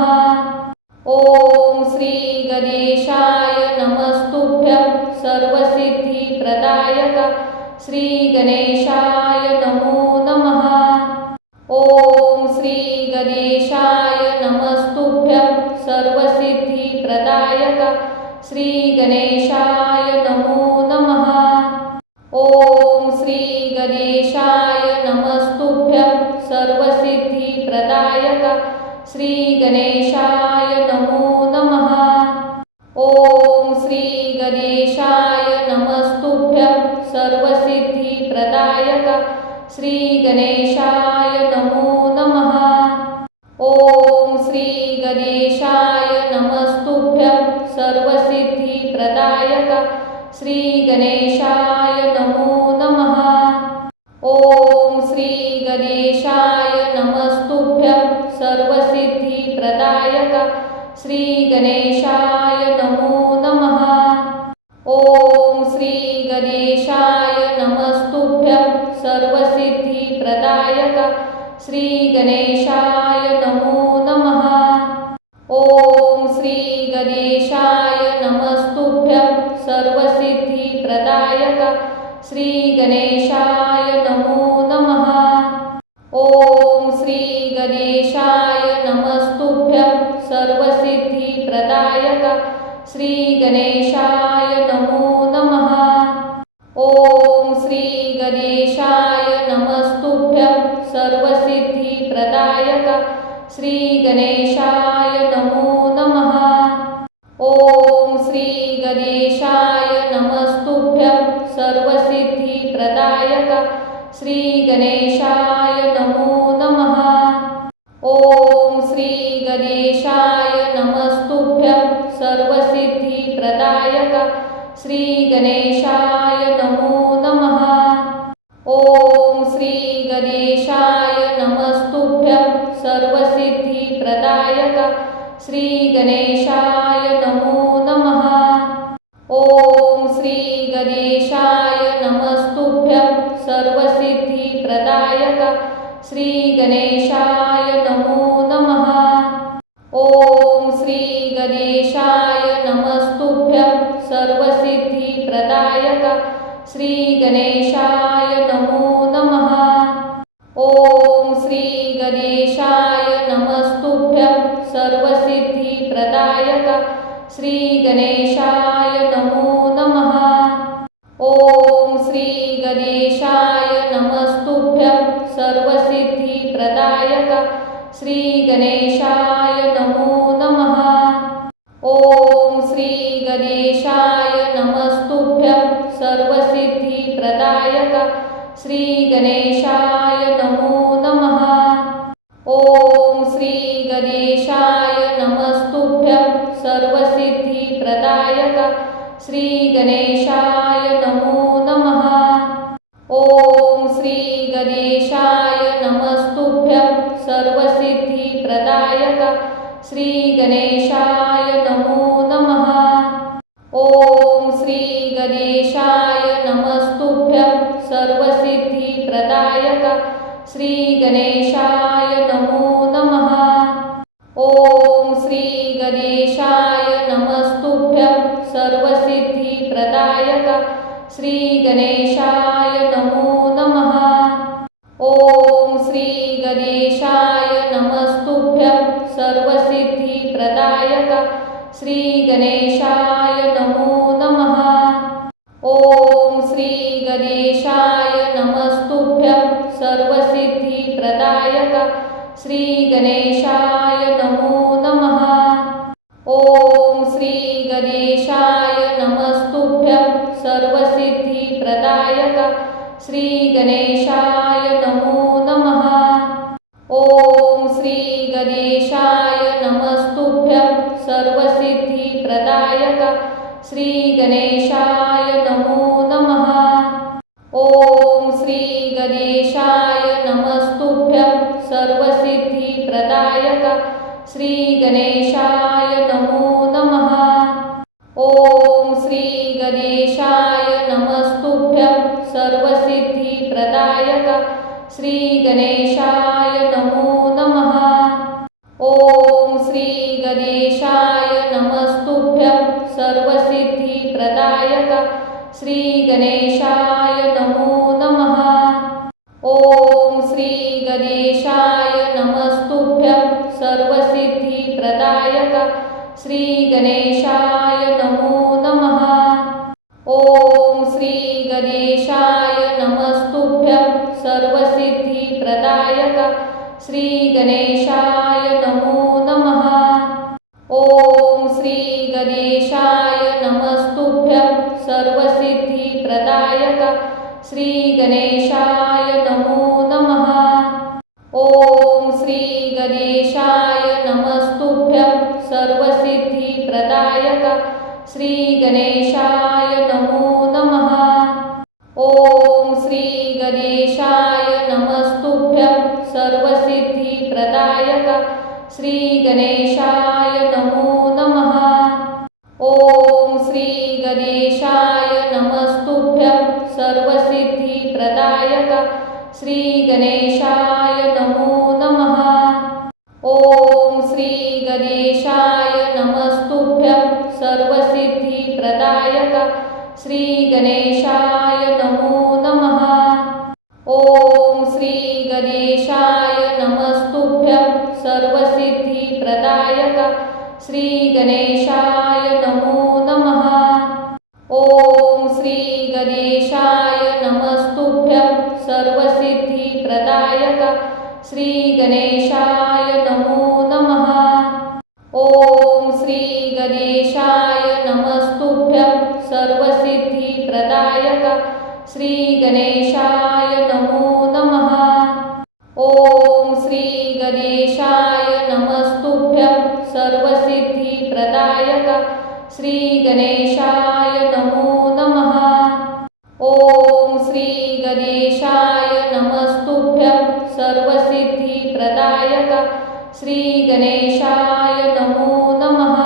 ओम श्री गणेशाय नमस्तुभ्यं सर्वसिद्धिप्रदायक श्री गणेशाय नमो नमः। ओम श्री गणेशाय नमस्तुभ्यं सर्वसिद्धिप्रदायक श्री गणेशाय नमो नमः। ओम श्री गणेशाय नमस्तुभ्यं सर्वसिद्धिप्रदायक श्री गणेशाय नमो नमः। ओम श्री गणेशाय नमस्तुभ्यं सर्वसिद्धिप्रदायक श्री गणेशाय नमो नमः। ओम श्री गणेशाय नमस्तुभ्यं सर्वसिद्धिप्रदायक श्री गणेशाय नमो नमः। ओम श्री गणेशाय नमस्तुभ्यं सर्वसिद्धिप्रदायक श्री गणेशाय नमो नमः। ओम श्री गणेशाय नमस्तुभ्यं सर्वसिद्धिप्रदायक श्री गणेशाय नमो नमः। ओम श्री गणेशाय नमस्तुभ्यं सर्वसिद्धिप्रदायक श्री गणेशाय नमो नमः। ओम श्री गणेशाय नमस्तुभ्यं सर्वसिद्धिप्रदायक श्री गणेशाय नमो नमः। ओम श्री गणेशाय नमस्तुभ्यं सर्वसिद्धिप्रदायक श्री गणेशाय नमो नमः। ओम श्री गणेशाय नमस्तुभ्यं सर्वसिद्धिप्रदायक श्री गणेशाय नमो नमः। ओम श्री गणेशाय नमस्तुभ्यं सर्वसिद्धिप्रदायक श्री गणेशाय नमो नमः। ओम श्री गणेशाय नमस्तुभ्यं सर्वसिद्धिप्रदायक श्री गणेशाय नमो नमः। ओम श्री गणेशाय नमस्तुभ्यं सर्वसिद्धिप्रदायक श्री गणेशाय नमो नमः। ओम श्री गणेशाय नमस्तुभ्यं सर्वसिद्धिप्रदायक श्री गणेशाय नमो नमः। ओम श्री गणेशाय नमस्तुभ्यं सर्वसिद्धिप्रदायक श्री गणेशाय नमो नमः। ओम श्री गणेशाय नमस्तुभ्यं सर्वसिद्धिप्रदायक श्री गणेशाय नमो नमः। ओम श्री गणेशाय नमस्तुभ्यं सर्वसिद्धिप्रदायक श्री गणेशाय नमो नमः। ओम श्री गणेशाय नमस्तुभ्यं सर्वसिद्धिप्रदायक श्री गणेशाय नमो नमः। ओम श्री गणेशाय नमस्तुभ्यं सर्वसिद्धिप्रदायक श्री गणेशाय नमो नमः। ओम श्री गणेशाय नमस्तुभ्यं सर्वसिद्धिप्रदायक श्री गणेशाय नमो नमः। ओम श्री गणेशाय नमस्तुभ्यं सर्वसिद्धिप्रदायक श्री गणेशाय नमो नमः। ओम श्री गणेशाय नमस्तुभ्यं सर्वसिद्धिप्रदायक श्री गणेशाय नमो नमः। ओम श्री गणेशाय नमस्तुभ्यं सर्वसिद्धिप्रदायक श्री गणेशाय नमो नमः। ओम श्री गणेशाय श्री गणेशाय नमो नमः। ओम श्री गणेशाय नमस्तुभ्यं सर्वसिद्धिप्रदायक श्री गणेशाय नमो नमः। ओम श्री गणेशाय नमस्तुभ्यं सर्वसिद्धिप्रदायक श्री गणेशाय नमो नमः। ओम श्री गणेशाय नमस्तुभ्यं सर्वसिद्धिप्रदायक श्री गणेशाय नमो नमः। ओम श्री गणेशाय नमस्तुभ्यं सर्वसिद्धिप्रदायक श्री गणेशाय नमो नमः। ओम श्री गणेशाय नमस्तुभ्यं सर्वसिद्धिप्रदायक श्री गणेशाय नमो नमः। ओम श्री गणेशाय नमस्तुभ्यं सर्वसिद्धिप्रदायक श्री गणेशाय नमो नमः। ओम श्री गणेशाय नमस्तुभ्यं सर्वसिद्धिप्रदायक श्री गणेशाय नमो नमः। ओम श्री गणेशाय नमस्तुभ्यं सर्वसिद्धिप्रदायक श्री गणेशाय नमो नमः। ओम श्री गणेशाय नमस्तुभ्यं सर्वसिद्धिप्रदायक श्री गणेशाय नमो नमः। ओम श्री गणेशाय नमस्तुभ्यं सर्वसिद्धिप्रदायक श्री गणेशाय नमो नमः। ओम श्री गणेशाय नमस्तुभ्यं सर्वसिद्धिप्रदायक श्री गणेशाय नमो नमः। ओम श्री गणेशाय नमस्तुभ्यं सर्वसिद्धिप्रदायक श्री गणेशाय नमो नमः। ओम श्री गणेशाय नमस्तुभ्यं सर्वसिद्धिप्रदायक श्री गणेशाय नमो नमः। ओम श्री गणेशाय नमस्तुभ्यं सर्वसिद्धिप्रदायक श्री गणेशाय नमो नमः। ओम श्री गणेशाय नमस्तुभ्यं सर्वसिद्धिप्रदायक श्री गणेशाय नमो नमः। ओम श्री गणेशाय नमस्तुभ्यं सर्वसिद्धिप्रदायक श्री गणेशाय नमो नमः।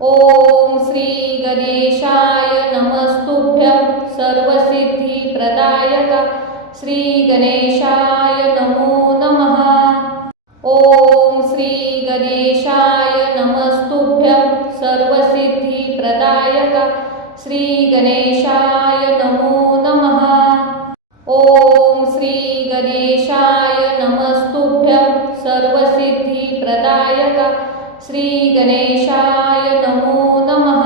ओम श्री गणेशाय नमस्तुभ्यं सर्वसिद्धिप्रदायक श्री गणेशाय नमो नमः। ओम श्री गणेशाय नमस्तुभ्यं सर्वसिद्धिप्रदायक श्री गणेशाय नमो नमः। ओम श्री गणेशाय नमस्तुभ्यं सर्वसिद्धिप्रदायक श्री गणेशाय नमो नमः।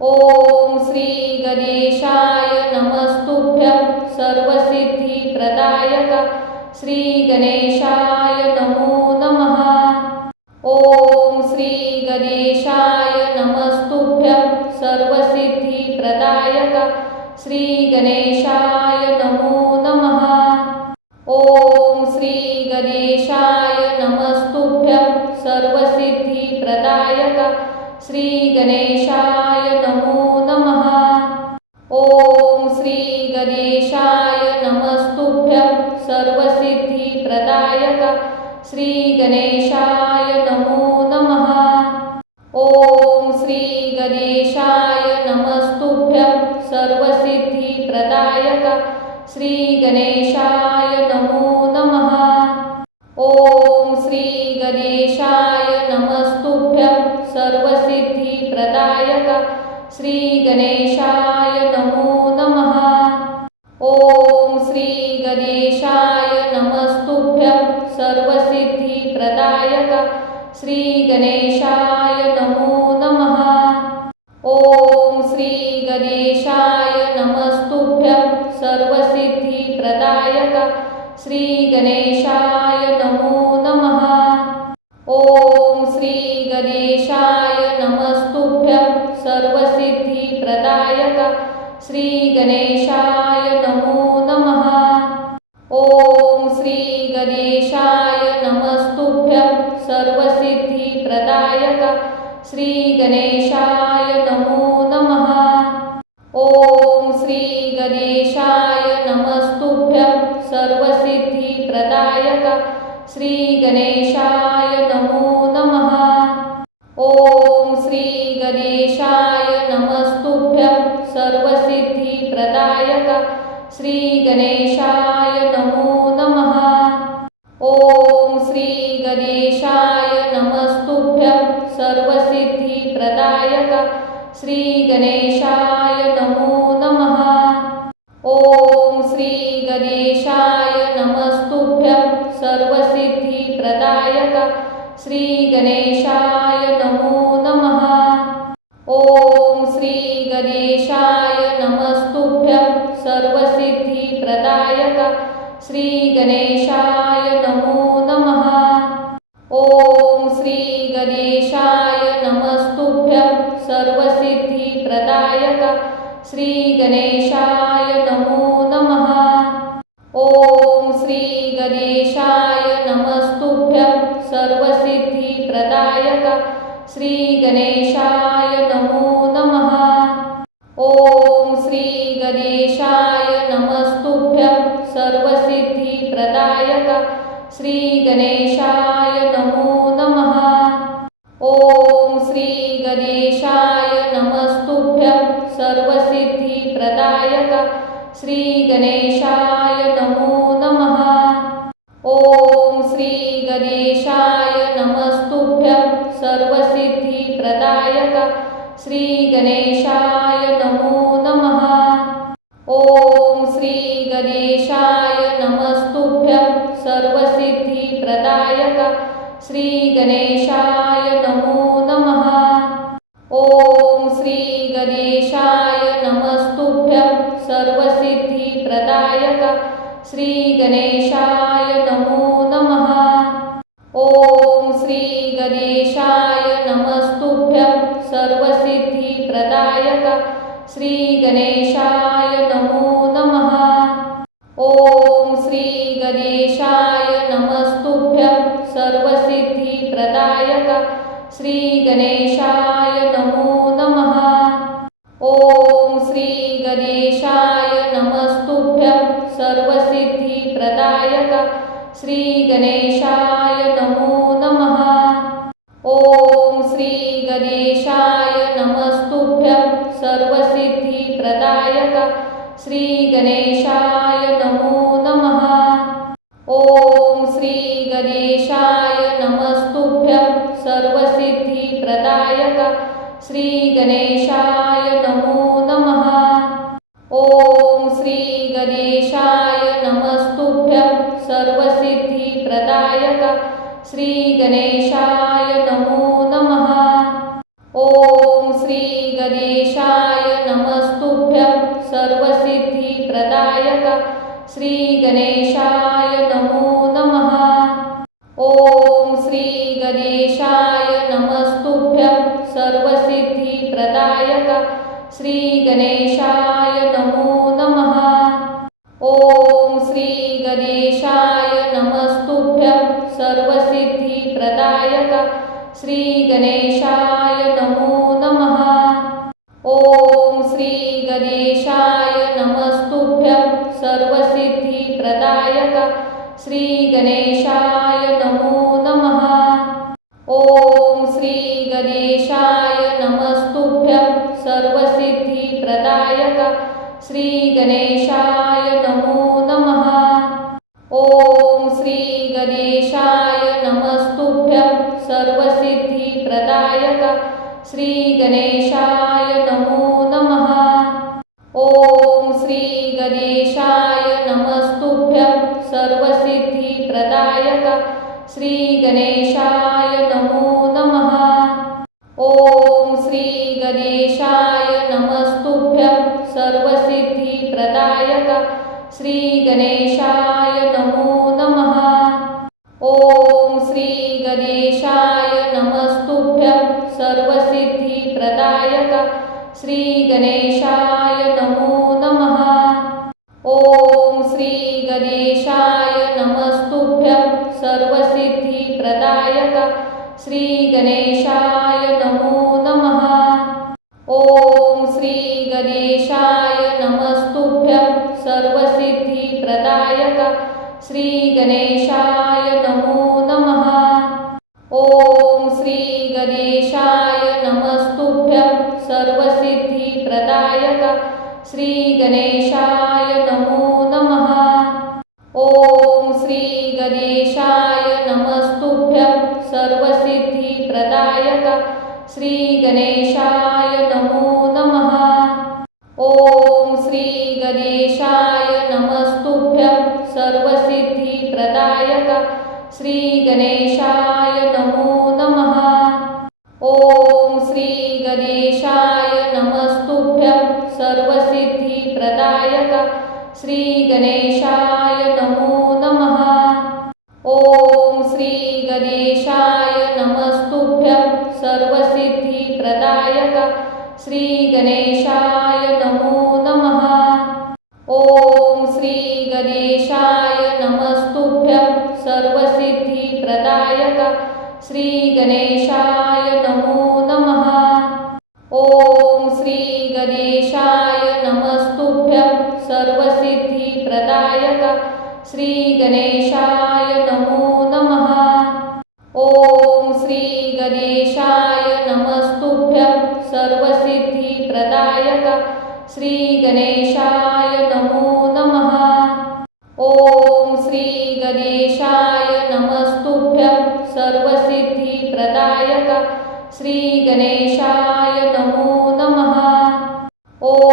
ओम श्री गणेशाय नमस्तुभ्यं सर्वसिद्धिप्रदायक श्री गणेशाय नमो नमः। ओम श्री गणेशाय नमस्तुभ्यं सर्वसिद्धिप्रदायक श्री गणेशाय नमो नमः। ओम श्री गणेशाय नमस्तुभ्यं सर्वसिद्धिप्रदायक श्री गणेशाय नमो नमः। ओम श्री गणेशाय नमस्तुभ्यं सर्वसिद्धिप्रदायक श्री गणेशाय नमो नमः। ओम श्री गणेशाय नमस्तुभ्यं सर्वसिद्धिप्रदायक श्री गणेशाय नमो नमः। ओम श्री गणेशाय नमस्तुभ्यं सर्वसिद्धिप्रदायक श्री गणेशाय नमो नमः। ओम श्री गणेशाय नमस्तुभ्यं सर्वसिद्धिप्रदायक श्री गणेशाय नमो नमः। ओम श्री गणेशाय नमस्तुभ्यं सर्वसिद्धिप्रदायक श्री गणेशाय नमो नमः। ओम श्री गणेशाय नमस्तुभ्यं सर्वसिद्धिप्रदायक श्री गणेशाय नमो नमः। ओम श्री गणेशाय नमस्तुभ्यं सर्वसिद्धिप्रदायक श्री गणेशाय नमो नमः। ओम श्री गणेशाय नमस्तुभ्यं सर्वसिद्धिप्रदायक श्री गणेशाय नमो नमः। ओम श्री गणेशाय नमस्तुभ्यं सर्वसिद्धिप्रदायक श्री गणेशाय नमो नमः। ओम श्री गणेशाय नमस्तुभ्यं सर्वसिद्धिप्रदायक श्री गणेशाय नमो नमः। ओम श्री गणेशाय नमस्तुभ्यं सर्वसिद्धिप्रदायक श्री गणेशाय नमो नमः। ओम श्री गणेशाय नमस्तुभ्यं सर्वसिद्धिप्रदायक श्री गणेशाय नमो नमः। ओम श्री गणेशाय नमस्तुभ्यं सर्वसिद्धिप्रदायक श्री गणेशाय नमो नमः। ओम श्री गणेशाय नमस्तुभ्यं सर्वसिद्धिप्रदायक श्री गणेशाय नमो नमः। ओम श्री गणेशाय नमस्तुभ्यं सर्वसिद्धिप्रदायक श्री गणेशाय नमो नमः। ओम श्री गणेशाय नमस्तुभ्यं सर्वसिद्धिप्रदायक श्री गणेशाय नमो नमः। ओम श्री गणेशाय नमस्तुभ्यं सर्वसिद्धिप्रदायक श्री गणेशाय नमो नमः। ओम श्री गणेशाय नमस्तुभ्यं सर्वसिद्धिप्रदायक श्री गणेशाय नमो नमः। ओम श्री गणेशाय नमस्तुभ्यं सर्वसिद्धिप्रदायक श्री गणेशाय नमो नमः। ओम श्री गणेशाय नमस्तुभ्यं सर्वसिद्धिप्रदायक श्री गणेशाय नमो नमः। ओम श्री गणेशाय नमस्तुभ्यं सर्वसिद्धिप्रदायक श्री गणेशाय नमो नमः। ओम श्री गणेशाय नमस्तुभ्यं सर्वसिद्धिप्रदायक श्री गणेशाय नमो नमः। ओम श्री गणेशाय नमस्तुभ्यं सर्वसिद्धिप्रदायक श्री गणेशाय नमो नमः। ओम श्री गणेशाय नमस्तुभ्यं सर्वसिद्धिप्रदायक श्री गणेशाय नमो नमः। ओम श्री गणेशाय नमस्तुभ्यं सर्वसिद्धिप्रदायक श्री गणेशाय नमो नमः। ओम श्री गणेशाय नमस्तुभ्यं सर्वसिद्धिप्रदायक श्री गणेशाय नमो नमः। ओम श्री गणेशाय नमस्तुभ्यं सर्वसिद्धिप्रदायक श्री गणेशाय नमो नमः। ओम श्री गणेशाय नमस्तुभ्यं सर्वसिद्धिप्रदायक श्री गणेशाय नमो नमः। ओम श्री गणेशाय नमस्तुभ्यं सर्वसिद्धिप्रदायक श्री गणेशाय नमो नमः। ओम श्री गणेशाय नमस्तुभ्यं सर्वसिद्धिप्रदायक श्री गणेशाय नमो नमः। ओम श्री गणेशाय नमस्तुभ्यं सर्वसिद्धिप्रदायक श्री गणेशाय नमो नमः। ओम श्री गणेशाय नमस्तुभ्यं सर्वसिद्धिप्रदायक श्री गणेशाय नमो नमः। ओम श्री गणेशाय नमस्तुभ्यं सर्वसिद्धिप्रदायक श्री गणेशाय नमो नमः। ओम श्री गणेशाय नमस्तुभ्यं सर्वसिद्धिप्रदायक श्री गणेशाय नमो नमः। ओम श्री गणेशाय नमस्तुभ्यं सर्वसिद्धिप्रदायक श्री गणेशाय नमो नमः। ओम श्री गणेशाय नमस्तुभ्यं सर्वसिद्धिप्रदायक श्री गणेशाय नमो नमः। ओम श्री गणेशाय नमस्तुभ्यं सर्वसिद्धिप्रदायक श्री गणेशाय नमो नमः। ओम श्री गणेशाय नमस्तुभ्यं सर्वसिद्धिप्रदायक श्री गणेशाय नमो नमः। ओम श्री गणेशाय नमस्तुभ्यं सर्वसिद्धिप्रदायक श्री गणेशाय नमो नमः। ओम श्री गणेशाय नमस्तुभ्यं सर्वसिद्धिप्रदायक श्री गणेशाय नमो नमः। ओम श्री गणेशाय नमस्तुभ्यं सर्वसिद्धिप्रदायक श्री गणेशाय नमो नमः। ओम श्री गणेशाय नमस्तुभ्यं सर्वसिद्धिप्रदायक श्री गणेशाय नमो नमः। ओम श्री गणेशाय नमस्तुभ्यं सर्वसिद्धिप्रदायक श्री गणेशाय नमो नमः। ओम श्री गणेशाय नमस्तुभ्यं सर्वसिद्धिप्रदायक श्री गणेशाय नमो नमः। ओम श्री गणेशाय नमस्तुभ्यं सर्वसिद्धिप्रदायक श्री गणेशाय नमो नमः।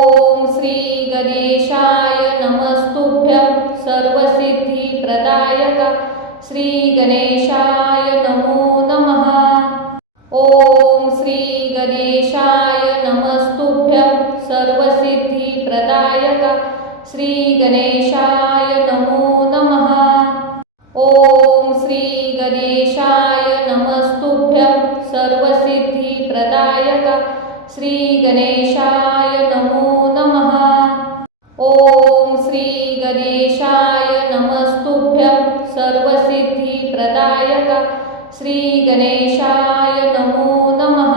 ओम श्री गणेशाय नमस्तुभ्यं सर्वसिद्धिप्रदायक श्री गणेशाय नमो नमः। ओम श्री गणेशाय नमस्तुभ्यं सर्वसिद्धिप्रदायक श्री गणेशाय नमो नमः। ओम श्री गणेशाय नमस्तुभ्यं सर्वसिद्धिप्रदायक श्री गणेशाय नमो नमः। ओम श्री गणेशाय नमस्तुभ्यं सर्वसिद्धिप्रदायक श्री गणेशाय नमो नमः।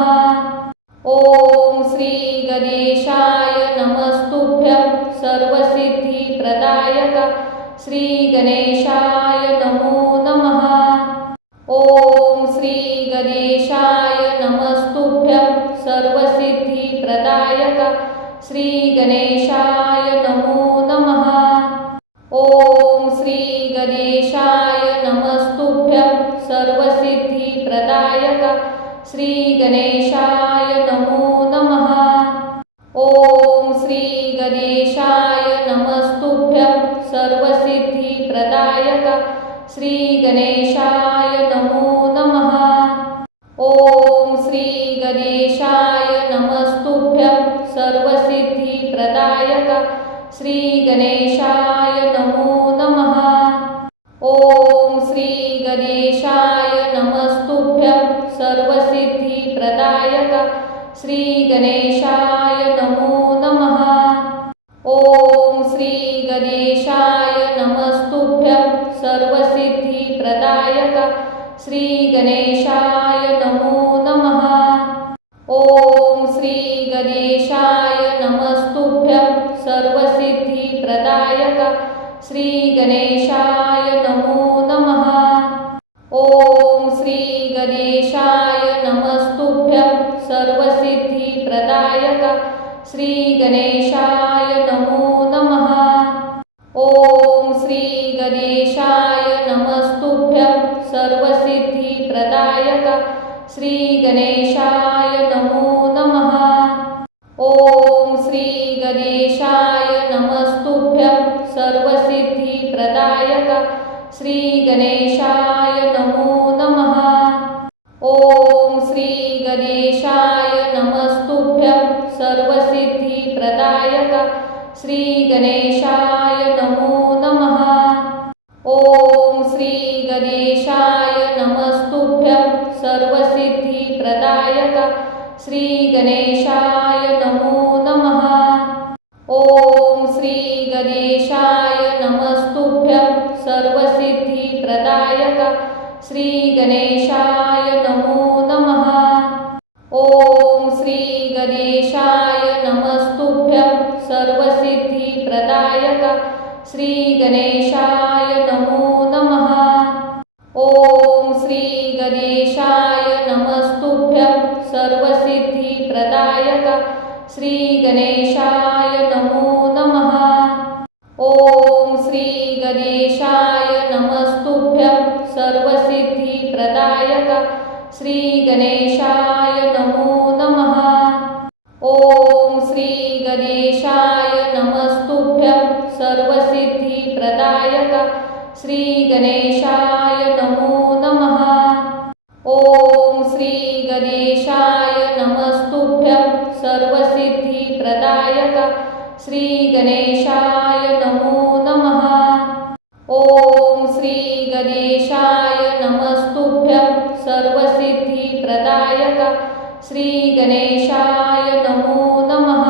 ओम श्री गणेशाय नमस्तुभ्यं सर्वसिद्धिप्रदायक श्री गणेशाय नमो नमः। ओम श्री गणेशाय नमस्तुभ्यं सर्वसिद्धिप्रदायक श्री गणेशाय नमो नमः। ओम श्री गणेशाय नमस्तुभ्यं सर्वसिद्धिप्रदायक श्री गणेशाय नमो नमः। ओम श्री गणेशाय नमस्तुभ्यं सर्वसिद्धिप्रदायक श्री गणेशाय नमो नमः। ओम श्री गणेशाय नमस्तुभ्यं सर्वसिद्धिप्रदायक श्री गणेशाय नमो नमः। ओम श्री गणेशाय नमस्तुभ्यं सर्वसिद्धिप्रदायक श्री गणेशाय नमो नमः। ओम श्री गणेशाय नमस्तुभ्यं सर्वसिद्धिप्रदायक श्री गणेशाय नमो नमः। ओम श्री गणेशाय नमस्तुभ्यं सर्वसिद्धिप्रदायक श्री गणेशाय नमो नमः। ओम श्री गणेशाय नमस्तुभ्यं सर्वसिद्धिप्रदायक श्री गणेशाय नमो नमः। ओम श्री गणेशाय नमस्तुभ्यं सर्वसिद्धिप्रदायक श्री गणेशाय नमो नमः। ओम श्री गणेशाय नमस्तुभ्यं सर्वसिद्धिप्रदायक श्री गणेशाय नमो नमः। ओम श्री गणेशाय नमस्तुभ्यं सर्वसिद्धिप्रदायक श्री गणेशाय नमो नमः। ओम श्री गणेशाय नमस्तुभ्यं सर्वसिद्धिप्रदायक श्री गणेशाय नमो नमः। ओम श्री गणेशाय नमस्तुभ्यं सर्वसिद्धिप्रदायक श्री गणेशाय नमो नमः। ओम श्री गणेशाय नमस्तुभ्यं सर्वसिद्धिप्रदायक श्री गणेशाय नमो नमः। ओम श्री गणेशाय नमस्तुभ्यं सर्वसिद्धिप्रदायक श्री गणेशाय नमो नमः। ओम श्री गणेशाय नमस्तुभ्यं सर्वसिद्धिप्रदायक श्री गणेशाय नमो नमः। ओम श्री गणेशाय नमस्तुभ्यं सर्वसिद्धिप्रदायक श्री गणेशाय नमो नमः। ओम श्री गणेशाय नमस्तुभ्यं सर्वसिद्धिप्रदायक श्री गणेशाय नमो नमः। ओम श्री गणेशाय नमस्तुभ्यं सर्वसिद्धिप्रदायक श्री गणेशाय नमो नमः।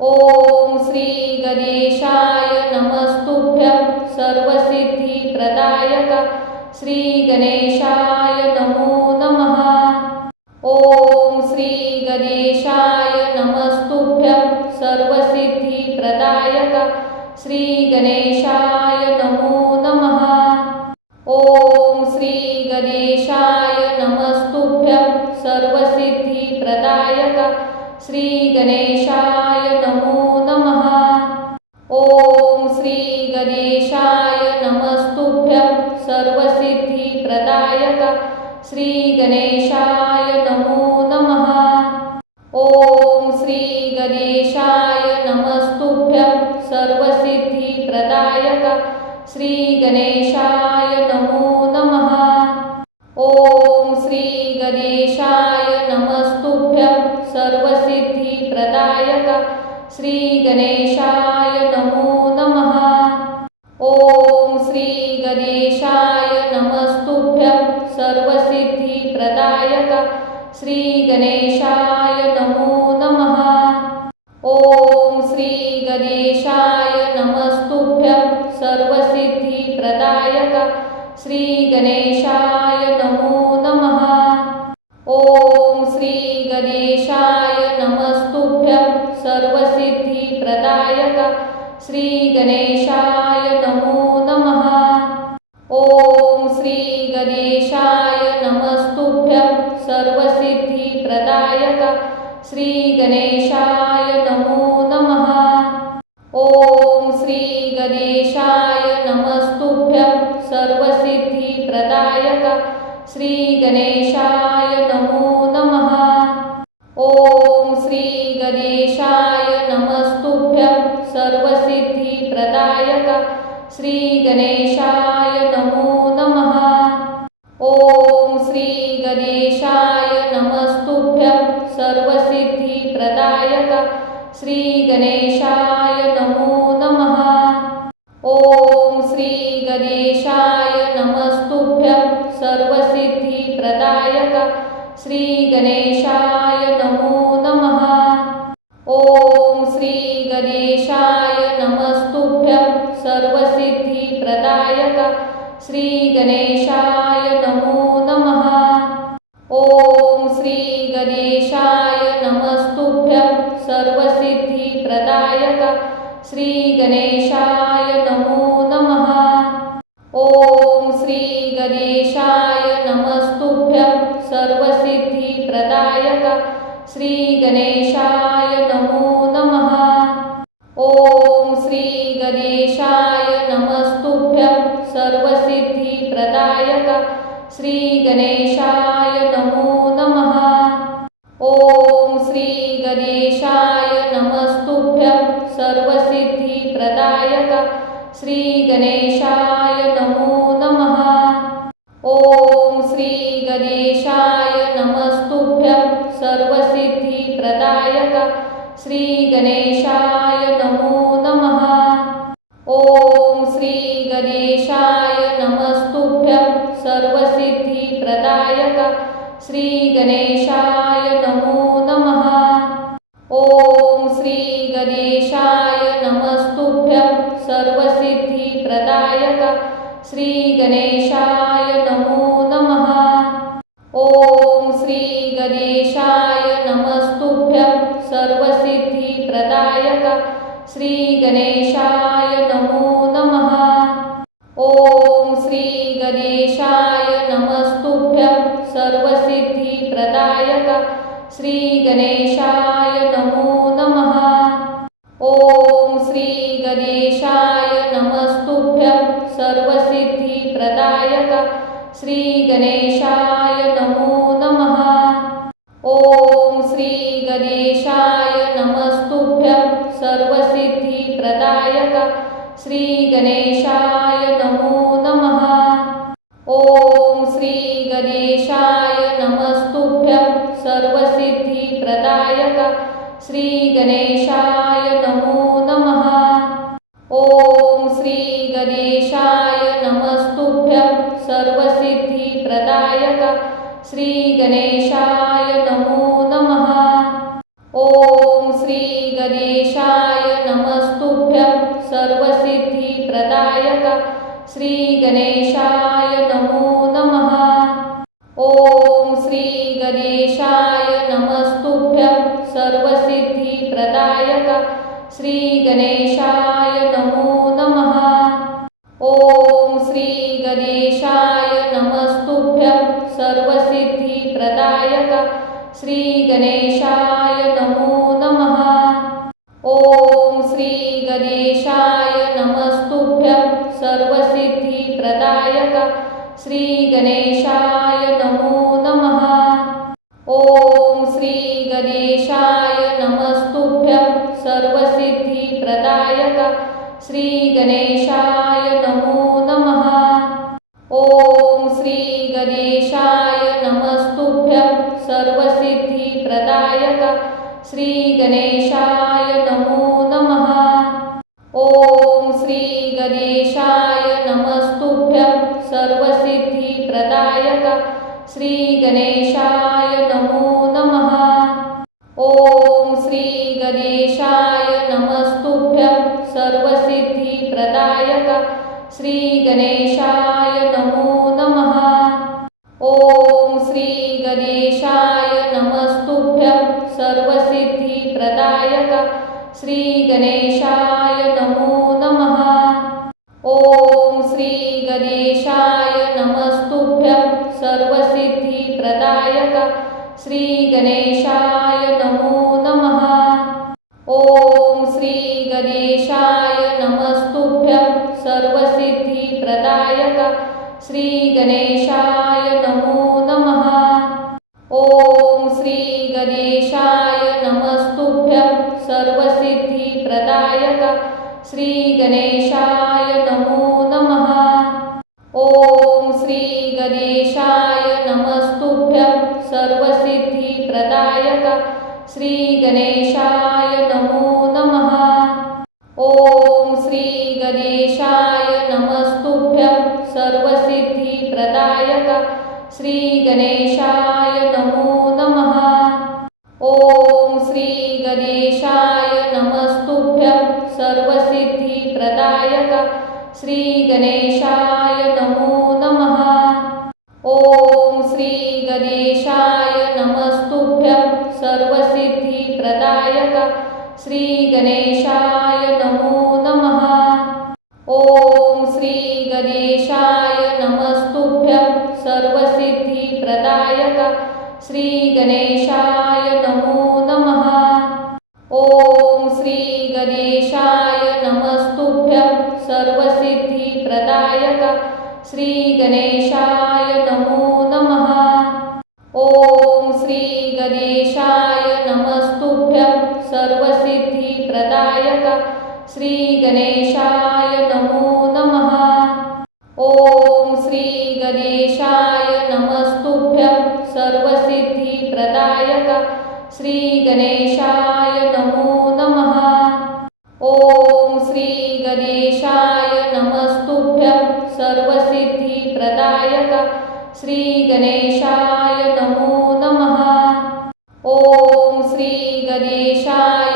ओम श्री गणेशाय नमस्तुभ्यं सर्वसिद्धिप्रदायक श्री गणेशाय नमो नमः। ओम श्री गणेशाय नमस्तुभ्यं सर्वसिद्धिप्रदायक श्री गणेशाय नमो नमः। ओम श्री गणेशाय नमस्तुभ्यं सर्वसिद्धिप्रदायक श्री गणेशाय नमो नमः। ओम श्री गणेशाय नमस्तुभ्यं सर्वसिद्धिप्रदायक श्री गणेशाय नमो नमः। ओम श्री गणेशाय नमस्तुभ्यं सर्वसिद्धिप्रदायक श्री गणेशाय नमो नमः। ओम श्री गणेशाय नमस्तुभ्यं सर्वसिद्धिप्रदायक श्री गणेशाय नमो नमः। ओम श्री गणेशाय नमस्तुभ्यं सर्वसिद्धिप्रदायक श्री गणेशाय नमो नमः। ओम श्री गणेशाय नमस्तुभ्यं सर्वसिद्धिप्रदायक श्री गणेशाय नमो नमः। ओम श्री गणेशाय नमस्तुभ्यं सर्वसिद्धिप्रदायक श्री गणेशाय नमो नमः। ओम श्री गणेशाय नमस्तुभ्यं सर्वसिद्धिप्रदायक श्री गणेशाय नमो नमः। ओम श्री गणेशाय नमस्तुभ्यं सर्वसिद्धिप्रदायक श्री गणेशाय नमो नमः। ओम श्री गणेशाय नमस्तुभ्यं सर्वसिद्धिप्रदायक श्री गणेशाय नमो नमः। ओम श्री गणेशाय नमस्तुभ्यं सर्वसिद्धिप्रदायक श्री गणेशाय नमो नमः। ओम श्री गणेशाय नमस्तुभ्यं सर्वसिद्धिप्रदायक श्री गणेशाय नमो नमः। ओम श्री गणेशाय नमस्तुभ्यं सर्वसिद्धिप्रदायक श्री गणेशाय नमो नमः। ओम श्री गणेशाय नमस्तुभ्यं सर्वसिद्धिप्रदायक श्री गणेशाय नमो नमः। ओम श्री गणेशाय नमस्तुभ्यं सर्वसिद्धिप्रदायक श्री गणेशाय नमो नमः। ओम श्री गणेशाय नमस्तुभ्यं सर्वसिद्धिप्रदायक श्री गणेशाय नमो नमः। ओम श्री गणेशाय नमस्तुभ्यं सर्वसिद्धिप्रदायक श्री गणेशाय नमो नमः। ओम श्री गणेशाय नमस्तुभ्यं सर्वसिद्धिप्रदायक श्री गणेशाय नमो नमः। ओम श्री गणेशाय नमस्तुभ्यं सर्वसिद्धिप्रदायक श्री गणेशाय नमो ॐ श्री गणेशाय नमस्तुभ्यं सर्वसिद्धिप्रदायक श्री गणेशाय नमो नमः। ॐ श्री गणेशाय नमस्तुभ्यं सर्वसिद्धिप्रदायक श्री गणेशाय नमो नमः। ॐ श्री गणेशाय नमस्तुभ्यं सर्वसिद्धिप्रदायक श्री गणेशाय नमो नमः। ॐ श्री गणेशाय नमस्तुभ्यं सर्वसिद्धिप्रदायक श्री गणेशाय नमो नमः। ॐ श्री गणेशाय नमस्तुभ्यं सर्वसिद्धिप्रदायक श्री गणेशाय नमो नमः। ॐ श्री गणेशाय नमस्तुभ्यं सर्वसिद्धिप्रदायक श्री गणेशाय नमो नमः। ॐ श्री गणेशाय नमस्तुभ्यं सर्वसिद्धिप्रदायक श्री गणेशाय नमो नमः। ॐ श्री गणेशाय नमस्तुभ्यं सर्वसिद्धिप्रदायक श्री गणेशाय नमो नमः। ॐ श्री गणेशाय नमस्तुभ्यं सर्वसिद्धिप्रदायक श्री गणेशाय नमो नमः। ॐ श्री गणेशाय नमस्तुभ्यं सर्वसिद्धिप्रदायक श्री गणेशाय नमो नमः। ॐ श्री गणेशाय नमस्तुभ्यं सर्वसिद्धिप्रदायक श्री गणेशाय नमो नमः। ॐ श्री गणेशाय नमस्तुभ्यं सर्वसिद्धिप्रदायक श्री गणेशाय नमो नमः। ॐ श्री गणेशाय नमस्तुभ्यं सर्वसिद्धिप्रदायक श्री गणेशाय नमो नमः। ॐ श्री गणेशाय नमस्तुभ्यं सर्वसिद्धिप्रदायक श्री गणेशाय नमो नमः। ॐ श्री गणेशाय नमस्तुभ्यं सर्वसिद्धिप्रदायक श्री गणेशाय नमो नमः। ॐ श्री गणेशाय नमस्तुभ्यं सर्वसिद्धिप्रदायक श्री गणेशाय नमो नमः। ॐ श्री गणेशाय नमस्तुभ्यं सर्वसिद्धिप्रदायक श्री गणेशाय नमो नमः। ॐ श्री गणेशाय नमस्तुभ्यं सर्वसिद्धिप्रदायक श्री गणेशाय नमो नमः। ॐ श्री गणेशाय नमस्तुभ्यं सर्वसिद्धिप्रदायक श्री गणेशाय नमो नमः। ॐ श्री गणेशाय नमस्तुभ्यं सर्वसिद्धिप्रदायक श्री गणेशाय नमो नमः। ॐ श्री गणेशाय नमस्तुभ्यं सर्वसिद्धिप्रदायक श्री गणेशाय नमो नमः। ॐ श्री गणेशाय नमस्तुभ्यं सर्वसिद्धिप्रदायक श्री गणेशाय नमो नमः। ॐ श्री गणेशाय नमस्तुभ्यं सर्वसिद्धिप्रदायक श्री गणेशाय नमो नमः। ॐ श्री गणेशाय नमस्तुभ्यं सर्वसिद्धिप्रदायक श्री गणेशाय नमो नमः। ॐ श्री गणेशाय नमस्तुभ्यं सर्वसिद्धिप्रदायक श्री गणेशाय नमो नमः। ॐ श्री गणेशाय नमस्तुभ्यं सर्वसिद्धिप्रदायक श्री गणेशाय नमो नमः। ॐ श्री गणेशाय नमस्तुभ्यं सर्वसिद्धिप्रदायक श्री गणेशाय नमो नमः। ॐ श्री गणेशाय नमस्तुभ्यं सर्वसिद्धिप्रदायक श्री गणेशाय नमो नमः। ॐ श्री गणेशाय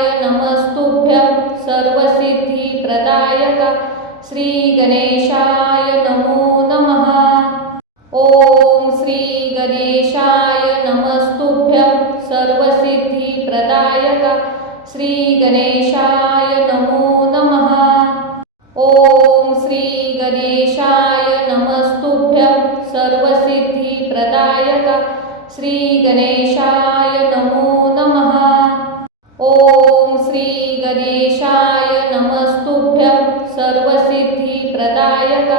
श्री गणेशाय नमो नमः। ओम श्री गणेशाय नमस्तुभ्यं सर्वसिद्धिप्रदायक श्री गणेशाय नमो नमः। ओम श्री गणेशाय नमस्तुभ्यं सर्वसिद्धिप्रदायक श्री गणेशाय नमो नमः। ओम श्री गणेशाय नमस्तुभ्यं सर्वसिद्धिप्रदायक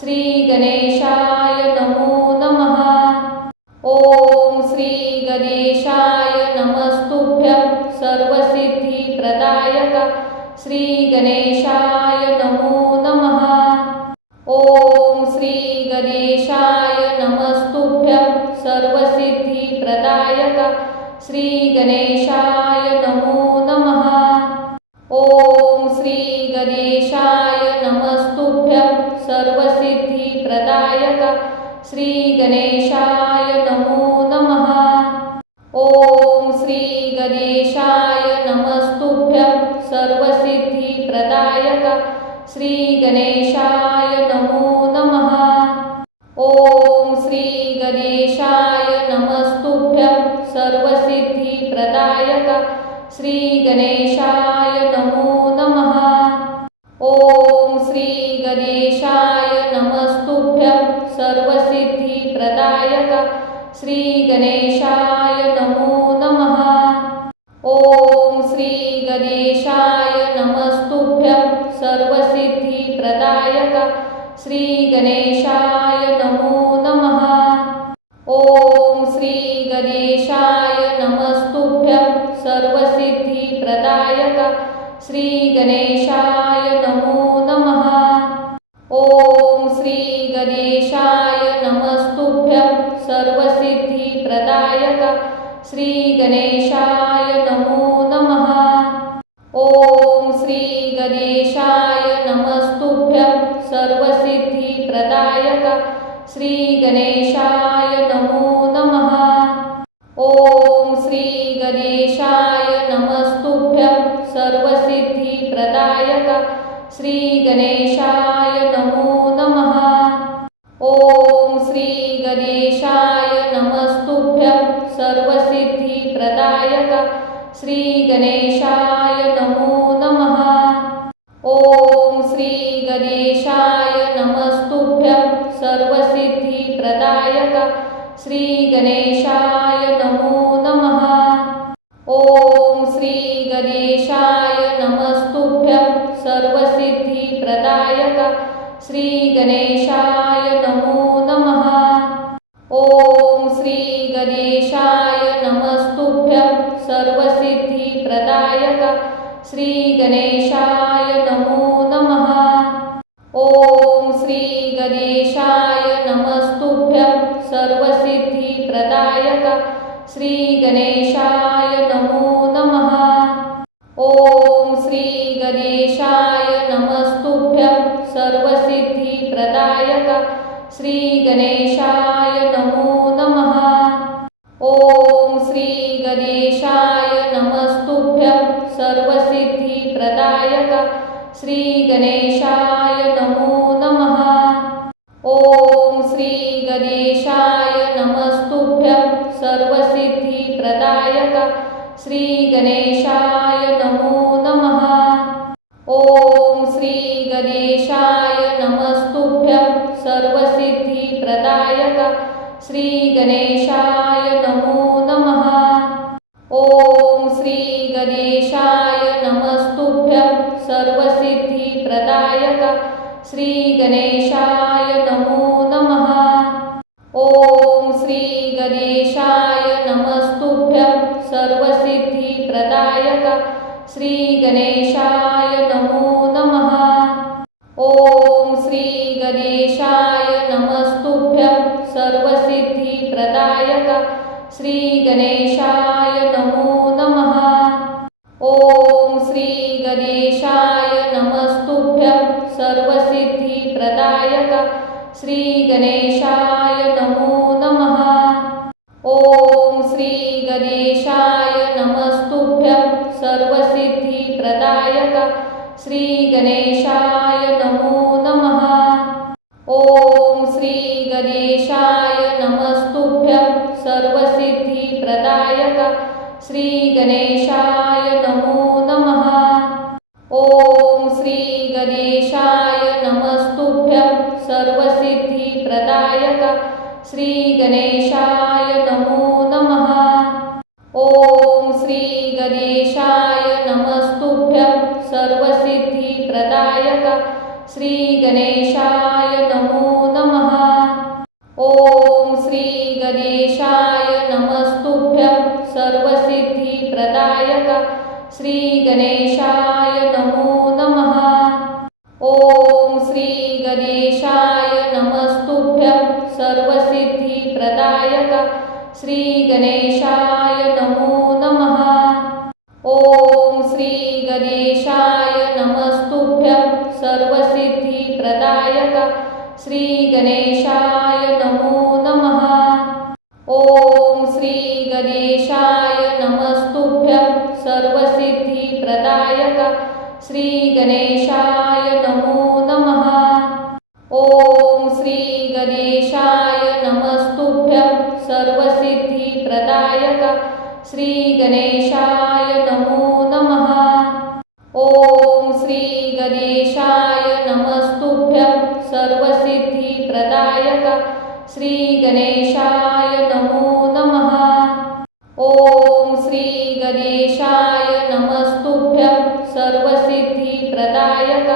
श्री गणेशाय नमो नमः। ओम श्री गणेशाय नमस्तुभ्यं सर्वसिद्धिप्रदायक श्री गणेशाय नमो नमः। ओम श्री गणेशाय नमस्तुभ्यं सर्वसिद्धिप्रदायक श्री गणेशाय नमो नमः। ओम श्री गणेशाय नमस्तुभ्यं सर्वसिद्धिप्रदायक श्री गणेशाय नमो नमः। ओम श्री गणेशाय नमस्तुभ्यं सर्वसिद्धिप्रदायक श्री गणेशाय नमो नमः। ओम श्री गणेशाय नमस्तुभ्यं सर्वसिद्धिप्रदायक श्री गणेशाय नमो नमः। ओम श्री गणेशाय नमस्तुभ्यं सर्वसिद्धिप्रदायक श्री गणेशाय नमो नमः। ओम श्री गणेशाय नमस्तुभ्यं सर्वसिद्धिप्रदायक श्री गणेशाय नमो नमः। ओम श्री गणेशाय नमस्तुभ्यं सर्वसिद्धिप्रदायक श्री गणेशाय नमो नमः। ओम श्री गणेशाय नमस्तुभ्यं सर्वसिद्धिप्रदायक श्री गणेशाय नमो नमः। ओम श्री गणेशाय नमस्तुभ्यं सर्वसिद्धिप्रदायक श्री गणेशाय नमो नमः। ओम श्री गणेशाय नमस्तुभ्यं सर्वसिद्धिप्रदायक श्री गणेशाय नमो नमः। ओम श्री गणेशाय नमस्तुभ्यं सर्वसिद्धिप्रदायक श्री गणेशाय नमो नमः। ओम श्री गणेशाय नमस्तुभ्यं सर्वसिद्धिप्रदायक श्री गणेशाय नमो नमः। ओम श्री गणेशाय नमस्तुभ्यं सर्वसिद्धिप्रदायक श्री गणेशाय नमो नमः। ओम श्री गणेशाय नमस्तुभ्यं सर्वसिद्धिप्रदायक श्री गणेशाय नमो नमः। ओम श्री गणेशाय नमस्तुभ्यं सर्वसिद्धिप्रदायक श्री गणेशाय नमो नमः। ओम श्री गणेशाय नमस्तुभ्यं सर्वसिद्धिप्रदायक श्री गणेशाय नमो नमः। ओम श्री गणेशाय नमस्तुभ्यं सर्वसिद्धिप्रदायक श्री गणेशाय नमो नमः। ओम श्री गणेशाय नमस्तुभ्यं सर्वसिद्धिप्रदायक श्री गणेशाय नमो नमः। ओम श्री गणेशाय नमस्तुभ्यं सर्वसिद्धिप्रदायक श्री गणेशाय नमो नमः। ओम श्री गणेशाय नमस्तुभ्यं सर्वसिद्धिप्रदायक श्री गणेशाय नमो नमः। ओम श्री गणेशाय नमस्तुभ्यं सर्वसिद्धिप्रदायक श्री गणेशाय नमो नमः। ओम श्री गणेशाय नमस्तुभ्यं सर्वसिद्धिप्रदायक श्री गणेशाय नमो नमः। ओम श्री गणेशाय नमस्तुभ्यं सर्वसिद्धिप्रदायक श्री गणेशाय नमो नमः। ओम श्री गणेशाय नमस्तुभ्यं सर्वसिद्धिप्रदायक श्री गणेशाय नमो नमः। ओम श्री गणेशाय नमस्तुभ्यं सर्वसिद्धिप्रदायक श्री गणेशाय नमो नमः। ओम श्री गणेशाय नमस्तुभ्यं सर्वसिद्धिप्रदायक श्री गणेशाय नमो नमः। ओम श्री गणेशाय नमस्तुभ्यं सर्वसिद्धिप्रदायक श्री गणेशाय नमो नमः। ओम श्री गणेशाय नमस्तुभ्यं सर्वसिद्धिप्रदायक श्री गणेशाय नमो नमः। ओम श्री गणेशाय नमस्तुभ्यं सर्वसिद्धिप्रदायक श्री गणेशाय नमो नमः। ओम श्री गणेशाय नमस्तुभ्यं सर्वसिद्धिप्रदायक श्री गणेशाय नमो नमः। ओम श्री गणेशाय नमस्तुभ्यं सर्वसिद्धिप्रदायक श्री गणेशाय नमो नमः। ओम श्री गणेशाय नमस्तुभ्यं सर्वसिद्धिप्रदायक श्री गणेशाय नमो नमः। ओम श्री गणेशाय नमस्तुभ्यं सर्वसिद्धिप्रदायक श्री गणेशाय नमो नमः। ओम श्री गणेशाय नमस्तुभ्यं सर्वसिद्धिप्रदायक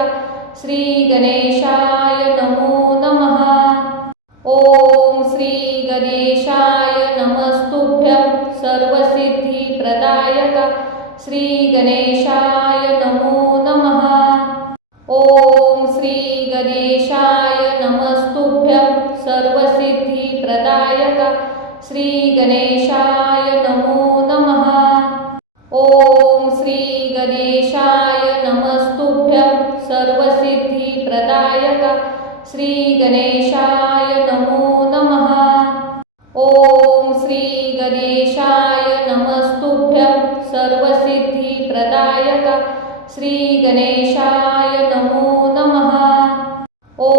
श्री गणेशाय नमो नमः। ओम श्री गणेशाय नमस्तुभ्यं सर्वसिद्धिप्रदायक श्री गणेशाय नमो नमः। ओम श्री गणेशाय नमस्तुभ्यं सर्वसिद्धिप्रदायक श्री गणेशाय नमो नमः। ओम श्री गणेशाय नमस्तुभ्यं सर्वसिद्धिप्रदायक श्री गणेशाय नमो नमः। ओम श्री गणेशाय नमस्तुभ्यं सर्वसिद्धिप्रदायक श्री गणेशाय नमो नमः।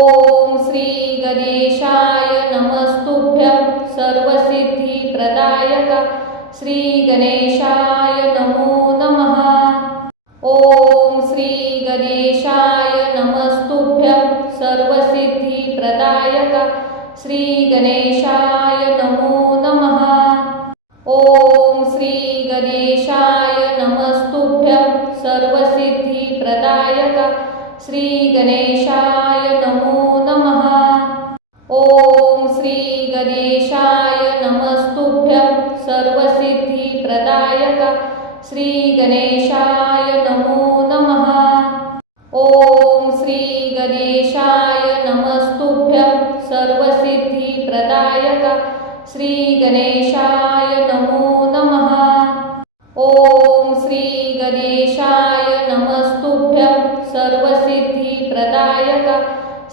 ओम श्री गणेशाय नमस्तुभ्यं सर्वसिद्धिप्रदायक श्री गणेशाय नमो नमः। ओम श्री गणेशाय नमस्तुभ्यं सर्वसिद्धिप्रदायक श्री गणेशाय नमो नमः। ओम श्री गणेशाय नमस्तुभ्यं सर्वसिद्धिप्रदायक श्री गणेशाय नमो नमः। ओम श्री गणेशाय नमस्तुभ्यं सर्वसिद्धिप्रदायक श्री गणेशाय नमो नमः। ओम श्री गणेशाय नमस्तुभ्यं सर्वसिद्धिप्रदायक श्री गणेशाय नमो नमः। ओम श्री गणेशाय नमस्तुभ्यं सर्वसिद्धिप्रदायक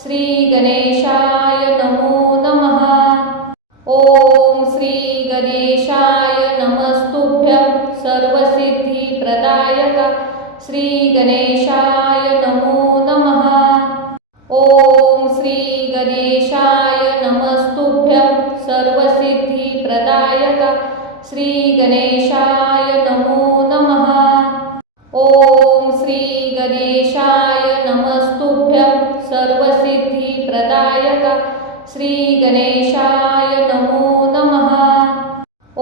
श्री गणेशाय नमो नमः। ओम श्री गणेशाय नमस्तुभ्यं सर्वसिद्धिप्रदायक श्री गणेशाय नमो नमः। ओम श्री गणेशाय नमस्तुभ्यं सर्वसिद्धिप्रदायक श्री गणेशाय नमो नमः। ओम श्री गणेशाय नमस्तुभ्यं सर्वसिद्धिप्रदायक श्री गणेशाय नमो नमः।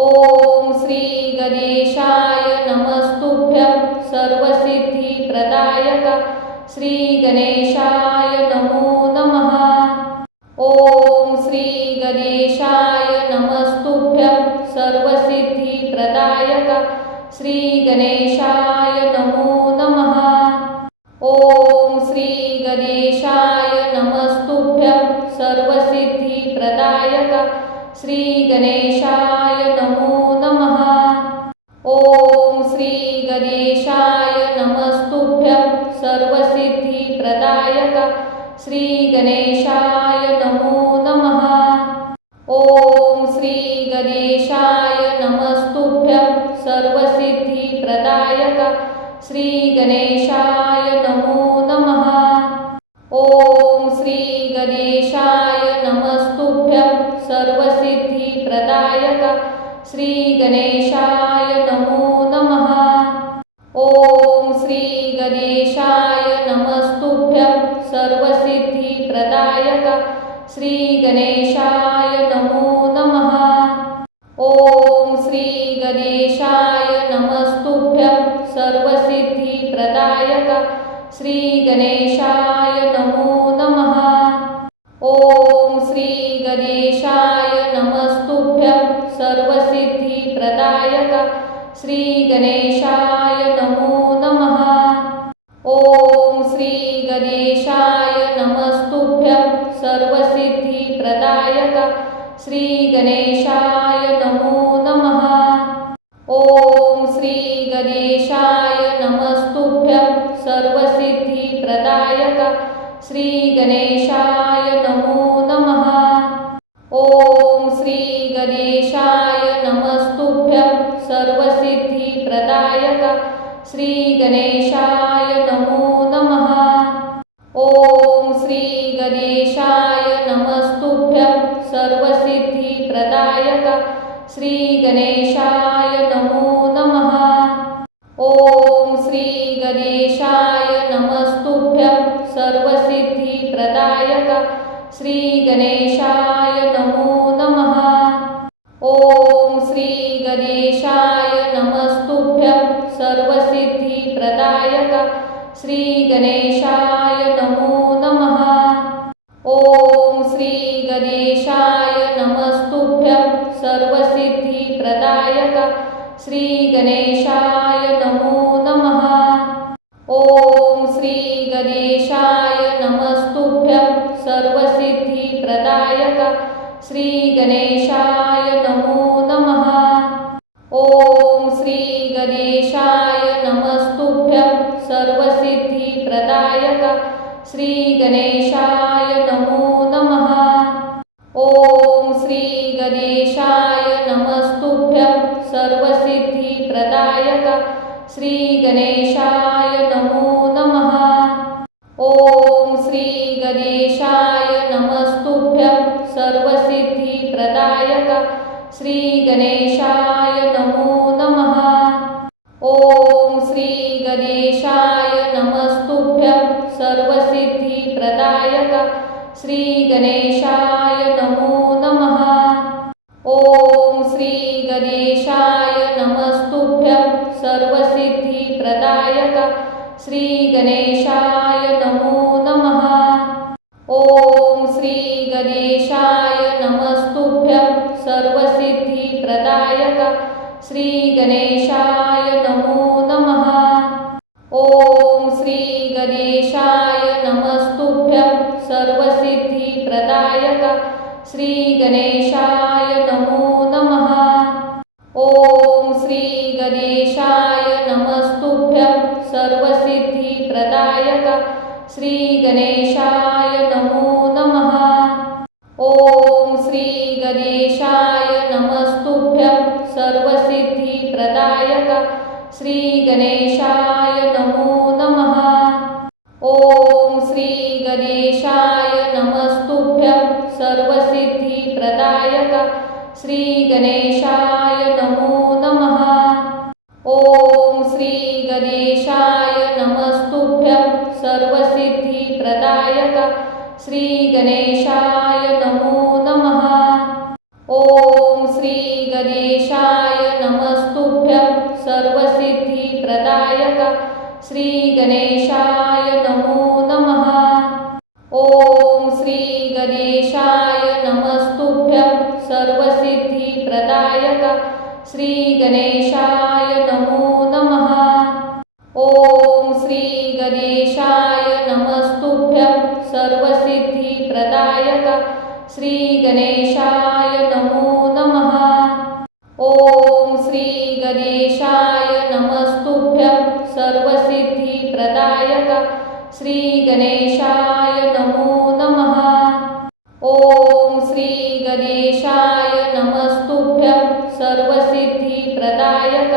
ओम श्री गणेशाय नमस्तुभ्यं सर्वसिद्धिप्रदायक श्री गणेशाय नमो नमः। ओम श्री गणेशाय नमस्तुभ्यं सर्वसिद्धिप्रदायक श्री गणेशाय नमो नमः। ओम श्री गणेशाय नमस्तुभ्यं सर्वसिद्धिप्रदायक श्री गणेशाय नमो नमः। ओम श्री गणेशाय नमस्तुभ्यं सर्वसिद्धिप्रदायक श्री गणेशाय नमो नमः। ओम श्री गणेशाय नमस्तुभ्यं सर्वसिद्धिप्रदायक श्री गणेशाय नमो नमः। ओम श्री गणेशाय नमस्तुभ्यं सर्वसिद्धिप्रदायक श्री गणेशाय नमो नमः। ओम श्री गणेशाय नमस्तुभ्यं सर्वसिद्धिप्रदायक श्री गणेशाय नमो नमः। ओम श्री गणेशाय नमस्तुभ्यं सर्वसिद्धिप्रदायक श्री गणेशाय नमो नमः। ओम श्री गणेशाय नमस्तुभ्यं सर्वसिद्धिप्रदायक श्री गणेशाय नमो नमः। ओम श्री गणेशाय नमस्तुभ्यं सर्वसिद्धिप्रदायक श्री गणेशाय नमो नमः। ओम श्री गणेशाय नमस्तुभ्यं सर्वसिद्धिप्रदायक श्री गणेशाय नमो नमः। ओम श्री गणेशाय नमस्तुभ्यं सर्वसिद्धिप्रदायक श्री गणेशाय नमो नमः। ओम श्री गणेशाय नमस्तुभ्यं सर्वसिद्धिप्रदायक श्री गणेशाय नमो नमः। ओम श्री गणेशाय नमस्तुभ्यं सर्वसिद्धिप्रदायक श्री गणेशाय नमो नमः। ओम श्री गणेशाय नमस्तुभ्यं सर्वसिद्धिप्रदायक श्री गणेशाय नमो नमः। ओम श्री गणेशाय नमस्तुभ्यं सर्वसिद्धिप्रदायक श्री गणेशाय नमो नमः। ओम श्री गणेशाय नमस्तुभ्यं सर्वसिद्धिप्रदायक श्री गणेशाय नमो नमः। ओम श्री गणेशाय नमस्तुभ्यं सर्वसिद्धिप्रदायक श्री गणेशाय नमो नमः। ओम श्री गणेशाय नमस्तुभ्यं सर्वसिद्धिप्रदायक श्री गणेशाय नमो नमः। ओम श्री गणेशाय नमस्तुभ्यं सर्वसिद्धिप्रदायक श्री गणेशाय नमो नमः। ओम श्री गणेशाय नमस्तुभ्यं सर्वसिद्धिप्रदायक श्री गणेशाय नमो नमः। ओम श्री गणेशाय नमस्तुभ्यं सर्वसिद्धिप्रदायक श्री गणेशाय नमो नमः। ओम श्री गणेशाय नमस्तुभ्यं सर्वसिद्धिप्रदायक श्री गणेशाय नमो नमः। ओम श्री गणेशाय नमस्तुभ्यं सर्वसिद्धिप्रदायक श्री गणेशाय नमो नमः। ओम श्री गणेशाय नमस्तुभ्यं सर्वसिद्धिप्रदायक श्री गणेशाय नमो नमः। ओम श्री गणेशाय नमस्तुभ्यं सर्वसिद्धिप्रदायक श्री गणेशाय नमो नमः। ओम श्री गणेशाय नमस्तुभ्यं सर्वसिद्धिप्रदायक श्री गणेशाय नमो नमः। ओम श्री गणेशाय नमस्तुभ्यं सर्वसिद्धिप्रदायक श्री गणेशाय नमो नमः। ओम श्री गणेशाय नमस्तुभ्यं सर्वसिद्धिप्रदायक श्री गणेशाय नमो नमः। ओम श्री गणेशाय नमस्तुभ्यं सर्वसिद्धिप्रदायक श्री गणेशाय नमो नमः। ओम श्री गणेशाय नमस्तुभ्यं सर्वसिद्धिप्रदायक श्री गणेशाय नमो नमः। ओम श्री गणेशाय नमस्तुभ्यं सर्वसिद्धिप्रदायक श्री गणेशाय नमो नमः। ओम श्री गणेशाय नमस्तुभ्यं सर्वसिद्धिप्रदायक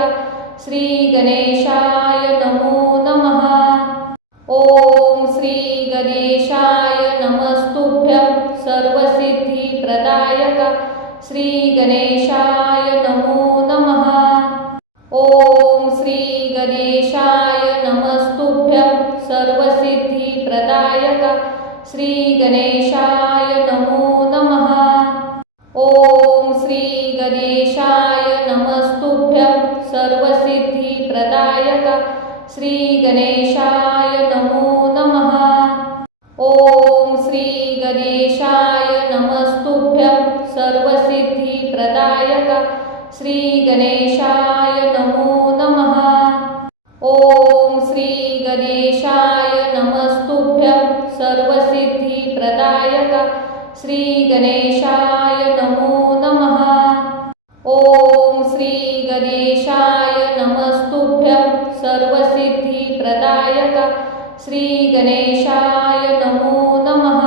श्री गणेशाय नमो नमः। प्रदायक श्री गणेशाय नमो नमः। ओम श्री गणेशाय नमस्तुभ्यं सर्वसिद्धि प्रदायक श्री गणेशाय नमो नमः। ओम श्री गणेशाय नमस्तुभ्यं सर्वसिद्धि प्रदायक श्री गणेशाय नमो नमः। ओम श्री गणेशाय नमस्तुभ्यं सर्वसिद्धि प्रदायक श्री गणेशाय नमो नमः। ओम श्री गणेशाय नमस्तुभ्यं सर्वसिद्धि प्रदायक श्री गणेशाय नमो नमः।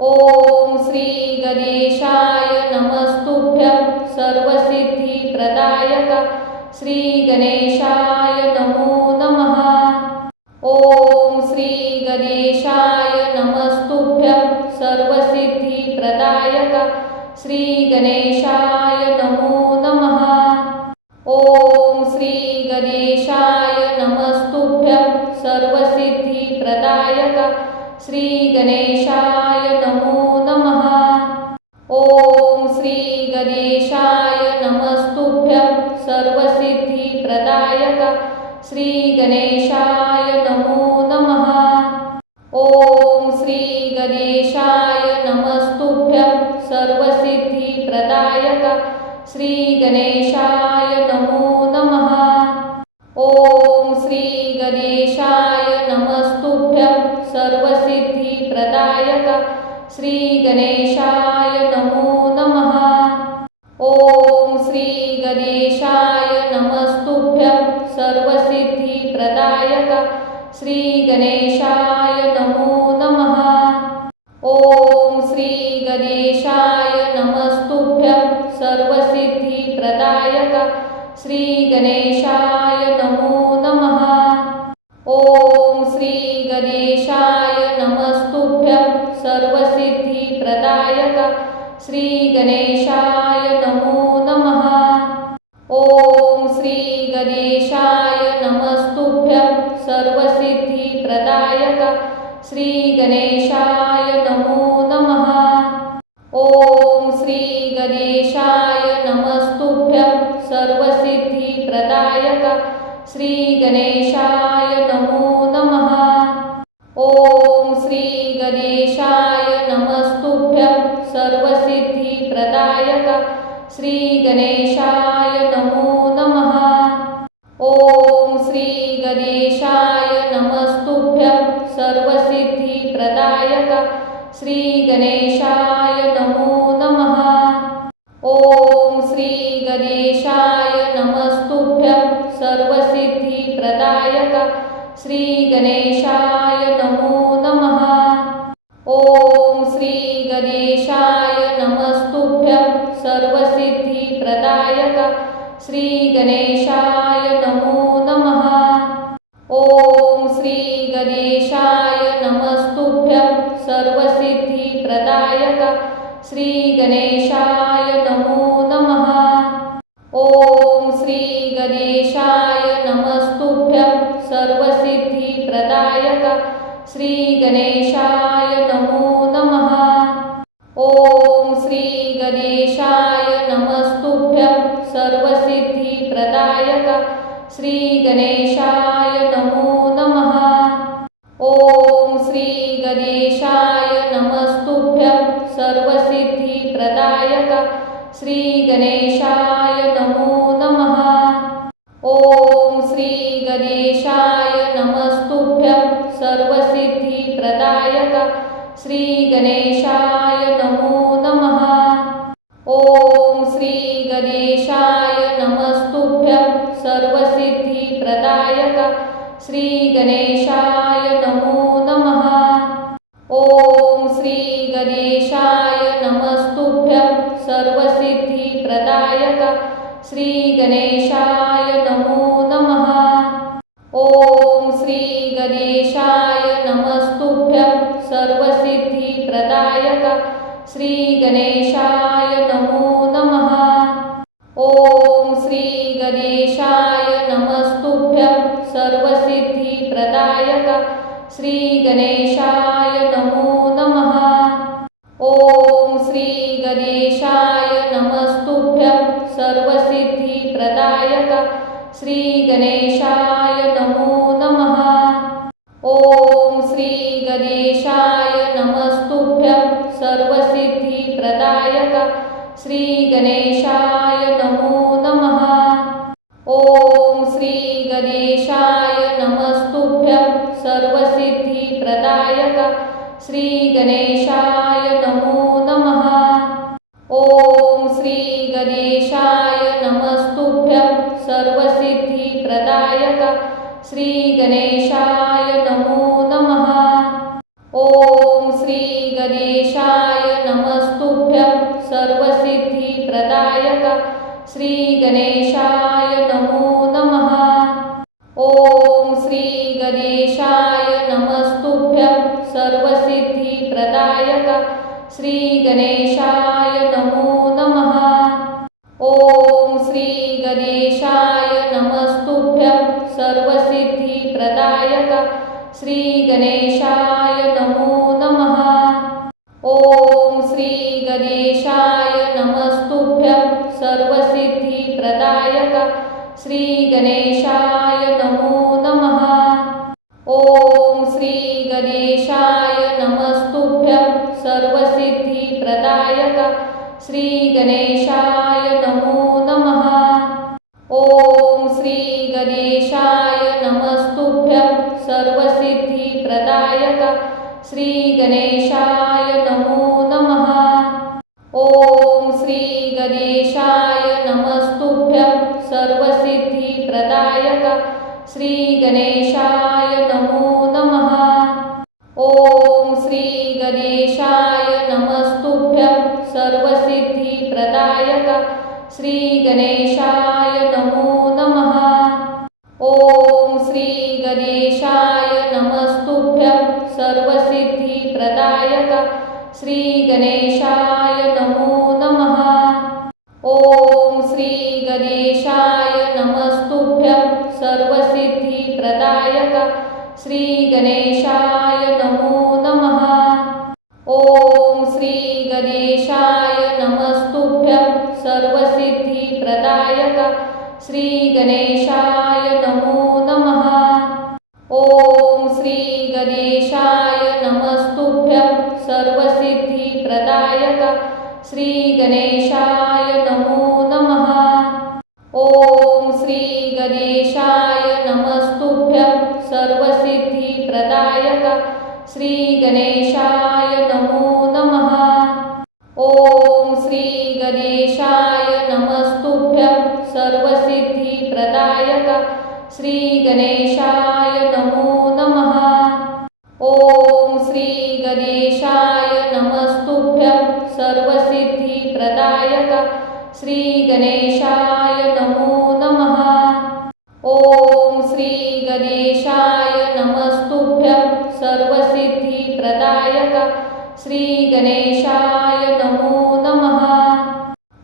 ओम श्री गणेशाय नमस्तुभ्यं सर्वसिद्धि प्रदायक श्री गणेशाय नमो नमः। ओम श्री गणेशाय नमस्तुभ्यं सर्वसिद्धि प्रदायक श्री गणेशाय नमो नमः। ओम श्री गणेशाय नमस्तुभ्यं सर्वसिद्धि प्रदायक श्री गणेशाय नमो नमः। ओम श्री गणेशाय नमस्तुभ्यं सर्वसिद्धि प्रदायक श्री गणेशाय नमो नमः। ओम श्री गणेशाय नमस्तुभ्यं सर्वसिद्धि प्रदायक श्री गणेशाय नमो नमः। ओम श्री गणेशाय नमस्तुभ्यं सर्वसिद्धि प्रदायक श्री गणेशाय नमो नमः। ओम श्री गणेशाय नमस्तुभ्यं सर्वसिद्धि प्रदायक श्री गणेशाय नमो नमः। ओम श्री गणेशाय नमस्तुभ्यं सर्वसिद्धि प्रदायक श्री गणेशाय नमो नमः। ओम श्री गणेशाय नमस्तुभ्यं सर्वसिद्धि प्रदायक श्री गणेशाय नमो नमः। ओम श्री गणेशाय नमस्तुभ्यं सर्वसिद्धि प्रदायक श्री गणेशाय नमो नमः। ओम श्री गणेशाय नमस्तुभ्यं सर्वसिद्धि प्रदायक श्री गणेशाय नमो नमः। ओम श्री गणेशाय नमस्तुभ्यं सर्वसिद्धि प्रदायक श्री गणेशाय नमो नमः। ओम श्री गणेशाय नमस्तुभ्यं सर्वसिद्धि प्रदायक श्री गणेशाय नमो नमः। ओम श्री गणेशाय नमस्तुभ्यं सर्वसिद्धि प्रदायक श्री गणेशाय नमो नमः। ओम श्री गणेशाय नमस्तुभ्यं सर्वसिद्धि प्रदायक श्री गणेशाय नमो नमः। ओम श्री गणेशाय नमस्तुभ्यं सर्वसिद्धि प्रदायक श्री गणेशाय नमो नमः। ओम श्री गणेशाय नमस्तुभ्यं सर्वसिद्धि प्रदायक श्री गणेशाय नमो नमः। ओम श्री गणेशाय नमस्तुभ्यं सर्वसिद्धि प्रदायक श्री गणेशाय नमो नमः। ओम श्री गणेशाय नमस्तुभ्यं सर्वसिद्धि प्रदायक श्री गणेशाय नमो नमः। ओम श्री गणेशाय नमस्तुभ्यं सर्वसिद्धि प्रदायक श्री गणेशाय नमो नमः। ओम श्री गणेशाय नमस्तुभ्यं सर्वसिद्धि प्रदायक श्री गणेशाय नमो नमः। ओम श्री गणेशाय नमस्तुभ्यं सर्वसिद्धि प्रदायक श्री गणेशाय नमो नमः। ओम श्री गणेशाय नमस्तुभ्यं सर्वसिद्धि प्रदायक श्री गणेशाय नमो नमः। ओम श्री गणेशाय नमस्तुभ्यं सर्वसिद्धि प्रदायक श्री गणेशाय नमो नमः। ओम श्री गणेशाय नमस्तुभ्यं सर्वसिद्धिप्रदायक श्री गणेशाय नमो नमः। ओम श्री गणेशाय नमस्तुभ्यं सर्वसिद्धिप्रदायक श्री गणेशाय नमो नमः। ओम श्री गणेशाय नमस्तुभ्यं सर्वसिद्धिप्रदायक श्री गणेशाय नमो नमः। ओम श्री गणेशाय नमस्तुभ्यं सर्वसिद्धिप्रदायक श्री गणेशाय नमो नमः। ओम श्री गणेशाय नमस्तुभ्यं सर्वसिद्धिप्रदायक श्री गणेशाय नमो नमः। ओम श्री गणेशाय नमस्तुभ्यं सर्वसिद्धिप्रदायक श्री गणेशाय नमो नमः। ओम श्री गणेशाय नमस्तुभ्यं सर्वसिद्धिप्रदायक श्री गणेशाय नमो नमः। ओम श्री गणेशाय नमस्तुभ्यं सर्वसिद्धिप्रदायक श्री गणेशाय नमो नमः। ओम श्री गणेशाय नमस्तुभ्यं सर्वसिद्धिप्रदायक श्री गणेशाय नमो नमः। ओम श्री गणेशाय नमस्तुभ्यं सर्वसिद्धिप्रदायक श्री गणेशाय नमो नमः। ओम श्री गणेशाय नमस्तुभ्यं सर्वसिद्धिप्रदायक श्री गणेशाय नमो नमः। ओम श्री गणेशाय नमस्तुभ्यं सर्वसिद्धिप्रदायक श्री गणेशाय नमो नमः। ओम श्री गणेशाय नमस्तुभ्यं सर्वसिद्धिप्रदायक श्री गणेशाय नमो नमः। ओम श्री गणेशाय नमस्तुभ्यं सर्वसिद्धिप्रदायक श्री गणेशाय नमो नमः। ओम श्री गणेशाय नमस्तुभ्यं सर्वसिद्धिप्रदायक श्री गणेशाय नमो नमः। ओम श्री गणेशाय नमस्तुभ्यं सर्वसिद्धिप्रदायक श्री गणेशाय नमो नमः। ओम श्री गणेशाय नमस्तुभ्यं सर्वसिद्धिप्रदायक श्री गणेशाय नमो नमः। ओम श्री गणेशाय नमस्तुभ्यं सर्वसिद्धिप्रदायक श्री गणेशाय नमो नमः। ओम श्री गणेशाय नमस्तुभ्यं सर्वसिद्धिप्रदायक श्री गणेशाय नमो नमः। ओम श्री गणेशाय नमस्तुभ्यं सर्वसिद्धिप्रदायक श्री गणेशाय नमो नमः।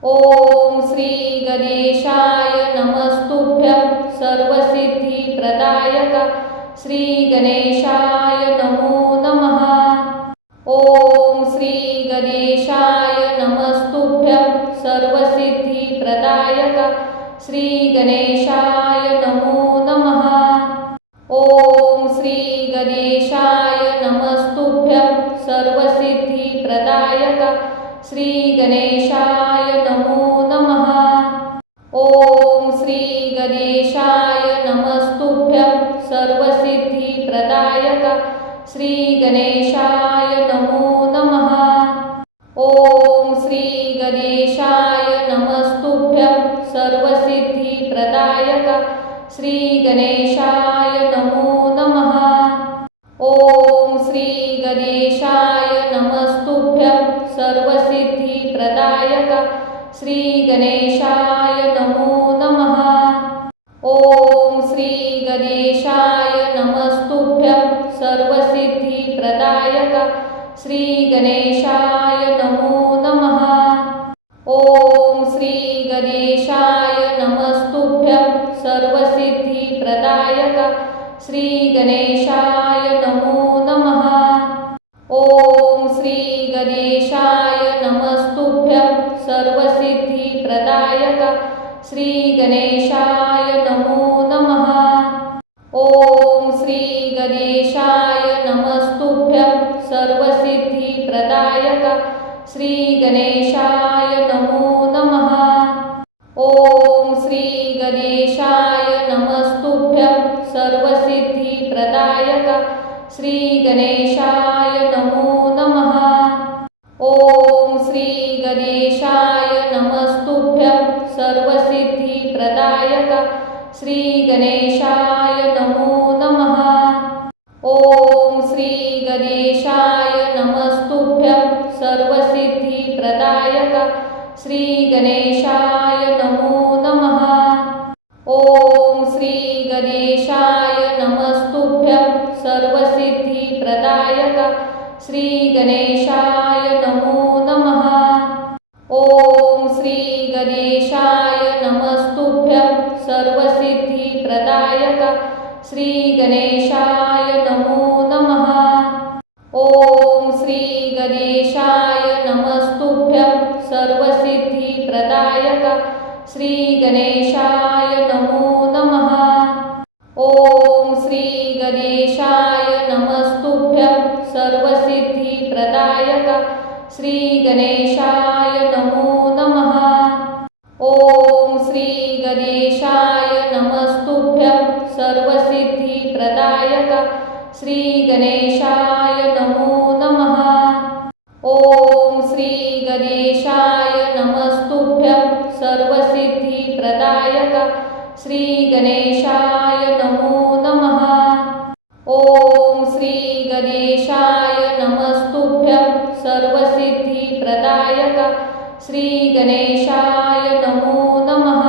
ओम श्री गणेशाय नमस्तुभ्यं सर्वसिद्धिप्रदायक श्री गणेशाय नमो नमः। ओम श्री गणेशाय नमस्तुभ्यं सर्वसिद्धिप्रदायक श्री गणेशाय नमो नमः। ओम श्री गणेशाय नमस्तुभ्यं सर्वसिद्धिप्रदायक श्री गणेशाय नमो नमः। ओम श्री गणेशाय नमस्तुभ्यं सर्वसिद्धिप्रदायक श्री गणेशाय नमो नमः। ओम श्री गणेशाय नमस्तुभ्यं सर्वसिद्धिप्रदायक श्री गणेशाय नमो नमः। ओम श्री गणेशाय नमस्तुभ्यं सर्वसिद्धिप्रदायक श्री गणेशाय नमो नमः। ओम श्री गणेशाय नमस्तुभ्यं सर्वसिद्धिप्रदायक श्री गणेशाय नमो नमः। ओम श्री गणेशाय नमस्तुभ्यं सर्वसिद्धिप्रदायक श्री गणेशाय नमो श्री गणेशाय नमो नमः। ओम श्री गणेशाय नमस्तुभ्यं सर्वसिद्धिप्रदायक श्री गणेशाय नमो नमः। ओम श्री गणेशाय नमस्तुभ्यं सर्वसिद्धिप्रदायक श्री गणेशाय नमो नमः। ओम श्री गणेशाय नमस्तुभ्यं सर्वसिद्धिप्रदायक श्री गणेशाय नमो नमः। ओम श्री गणेशाय नमस्तुभ्यं सर्वसिद्धिप्रदायक श्री गणेशाय नमो नमः। ओम श्री गणेशाय नमस्तुभ्यं सर्वसिद्धिप्रदायक श्री गणेशाय नमो नमः। ओम श्री गणेशाय नमस्तुभ्यं सर्वसिद्धिप्रदायक श्री गणेशाय नमो नमः। ओम श्री गणेशाय नमस्तुभ्यं सर्वसिद्धिप्रदायक श्री गणेशाय नमो नमः। ओम श्री गणेशाय नमस्तुभ्यं सर्वसिद्धिप्रदायक श्री गणेशाय नमो नमः। ओम श्री गणेशाय नमस्तुभ्यं सर्वसिद्धिप्रदायक श्री गणेशाय नमो नमः। ओम श्री गणेशाय नमस्तुभ्यं सर्वसिद्धिप्रदायक श्री गणेशाय नमो नमः। ओम श्री गणेशाय नमस्तुभ्यं सर्वसिद्धिप्रदायक श्री गणेशाय नमो नमः।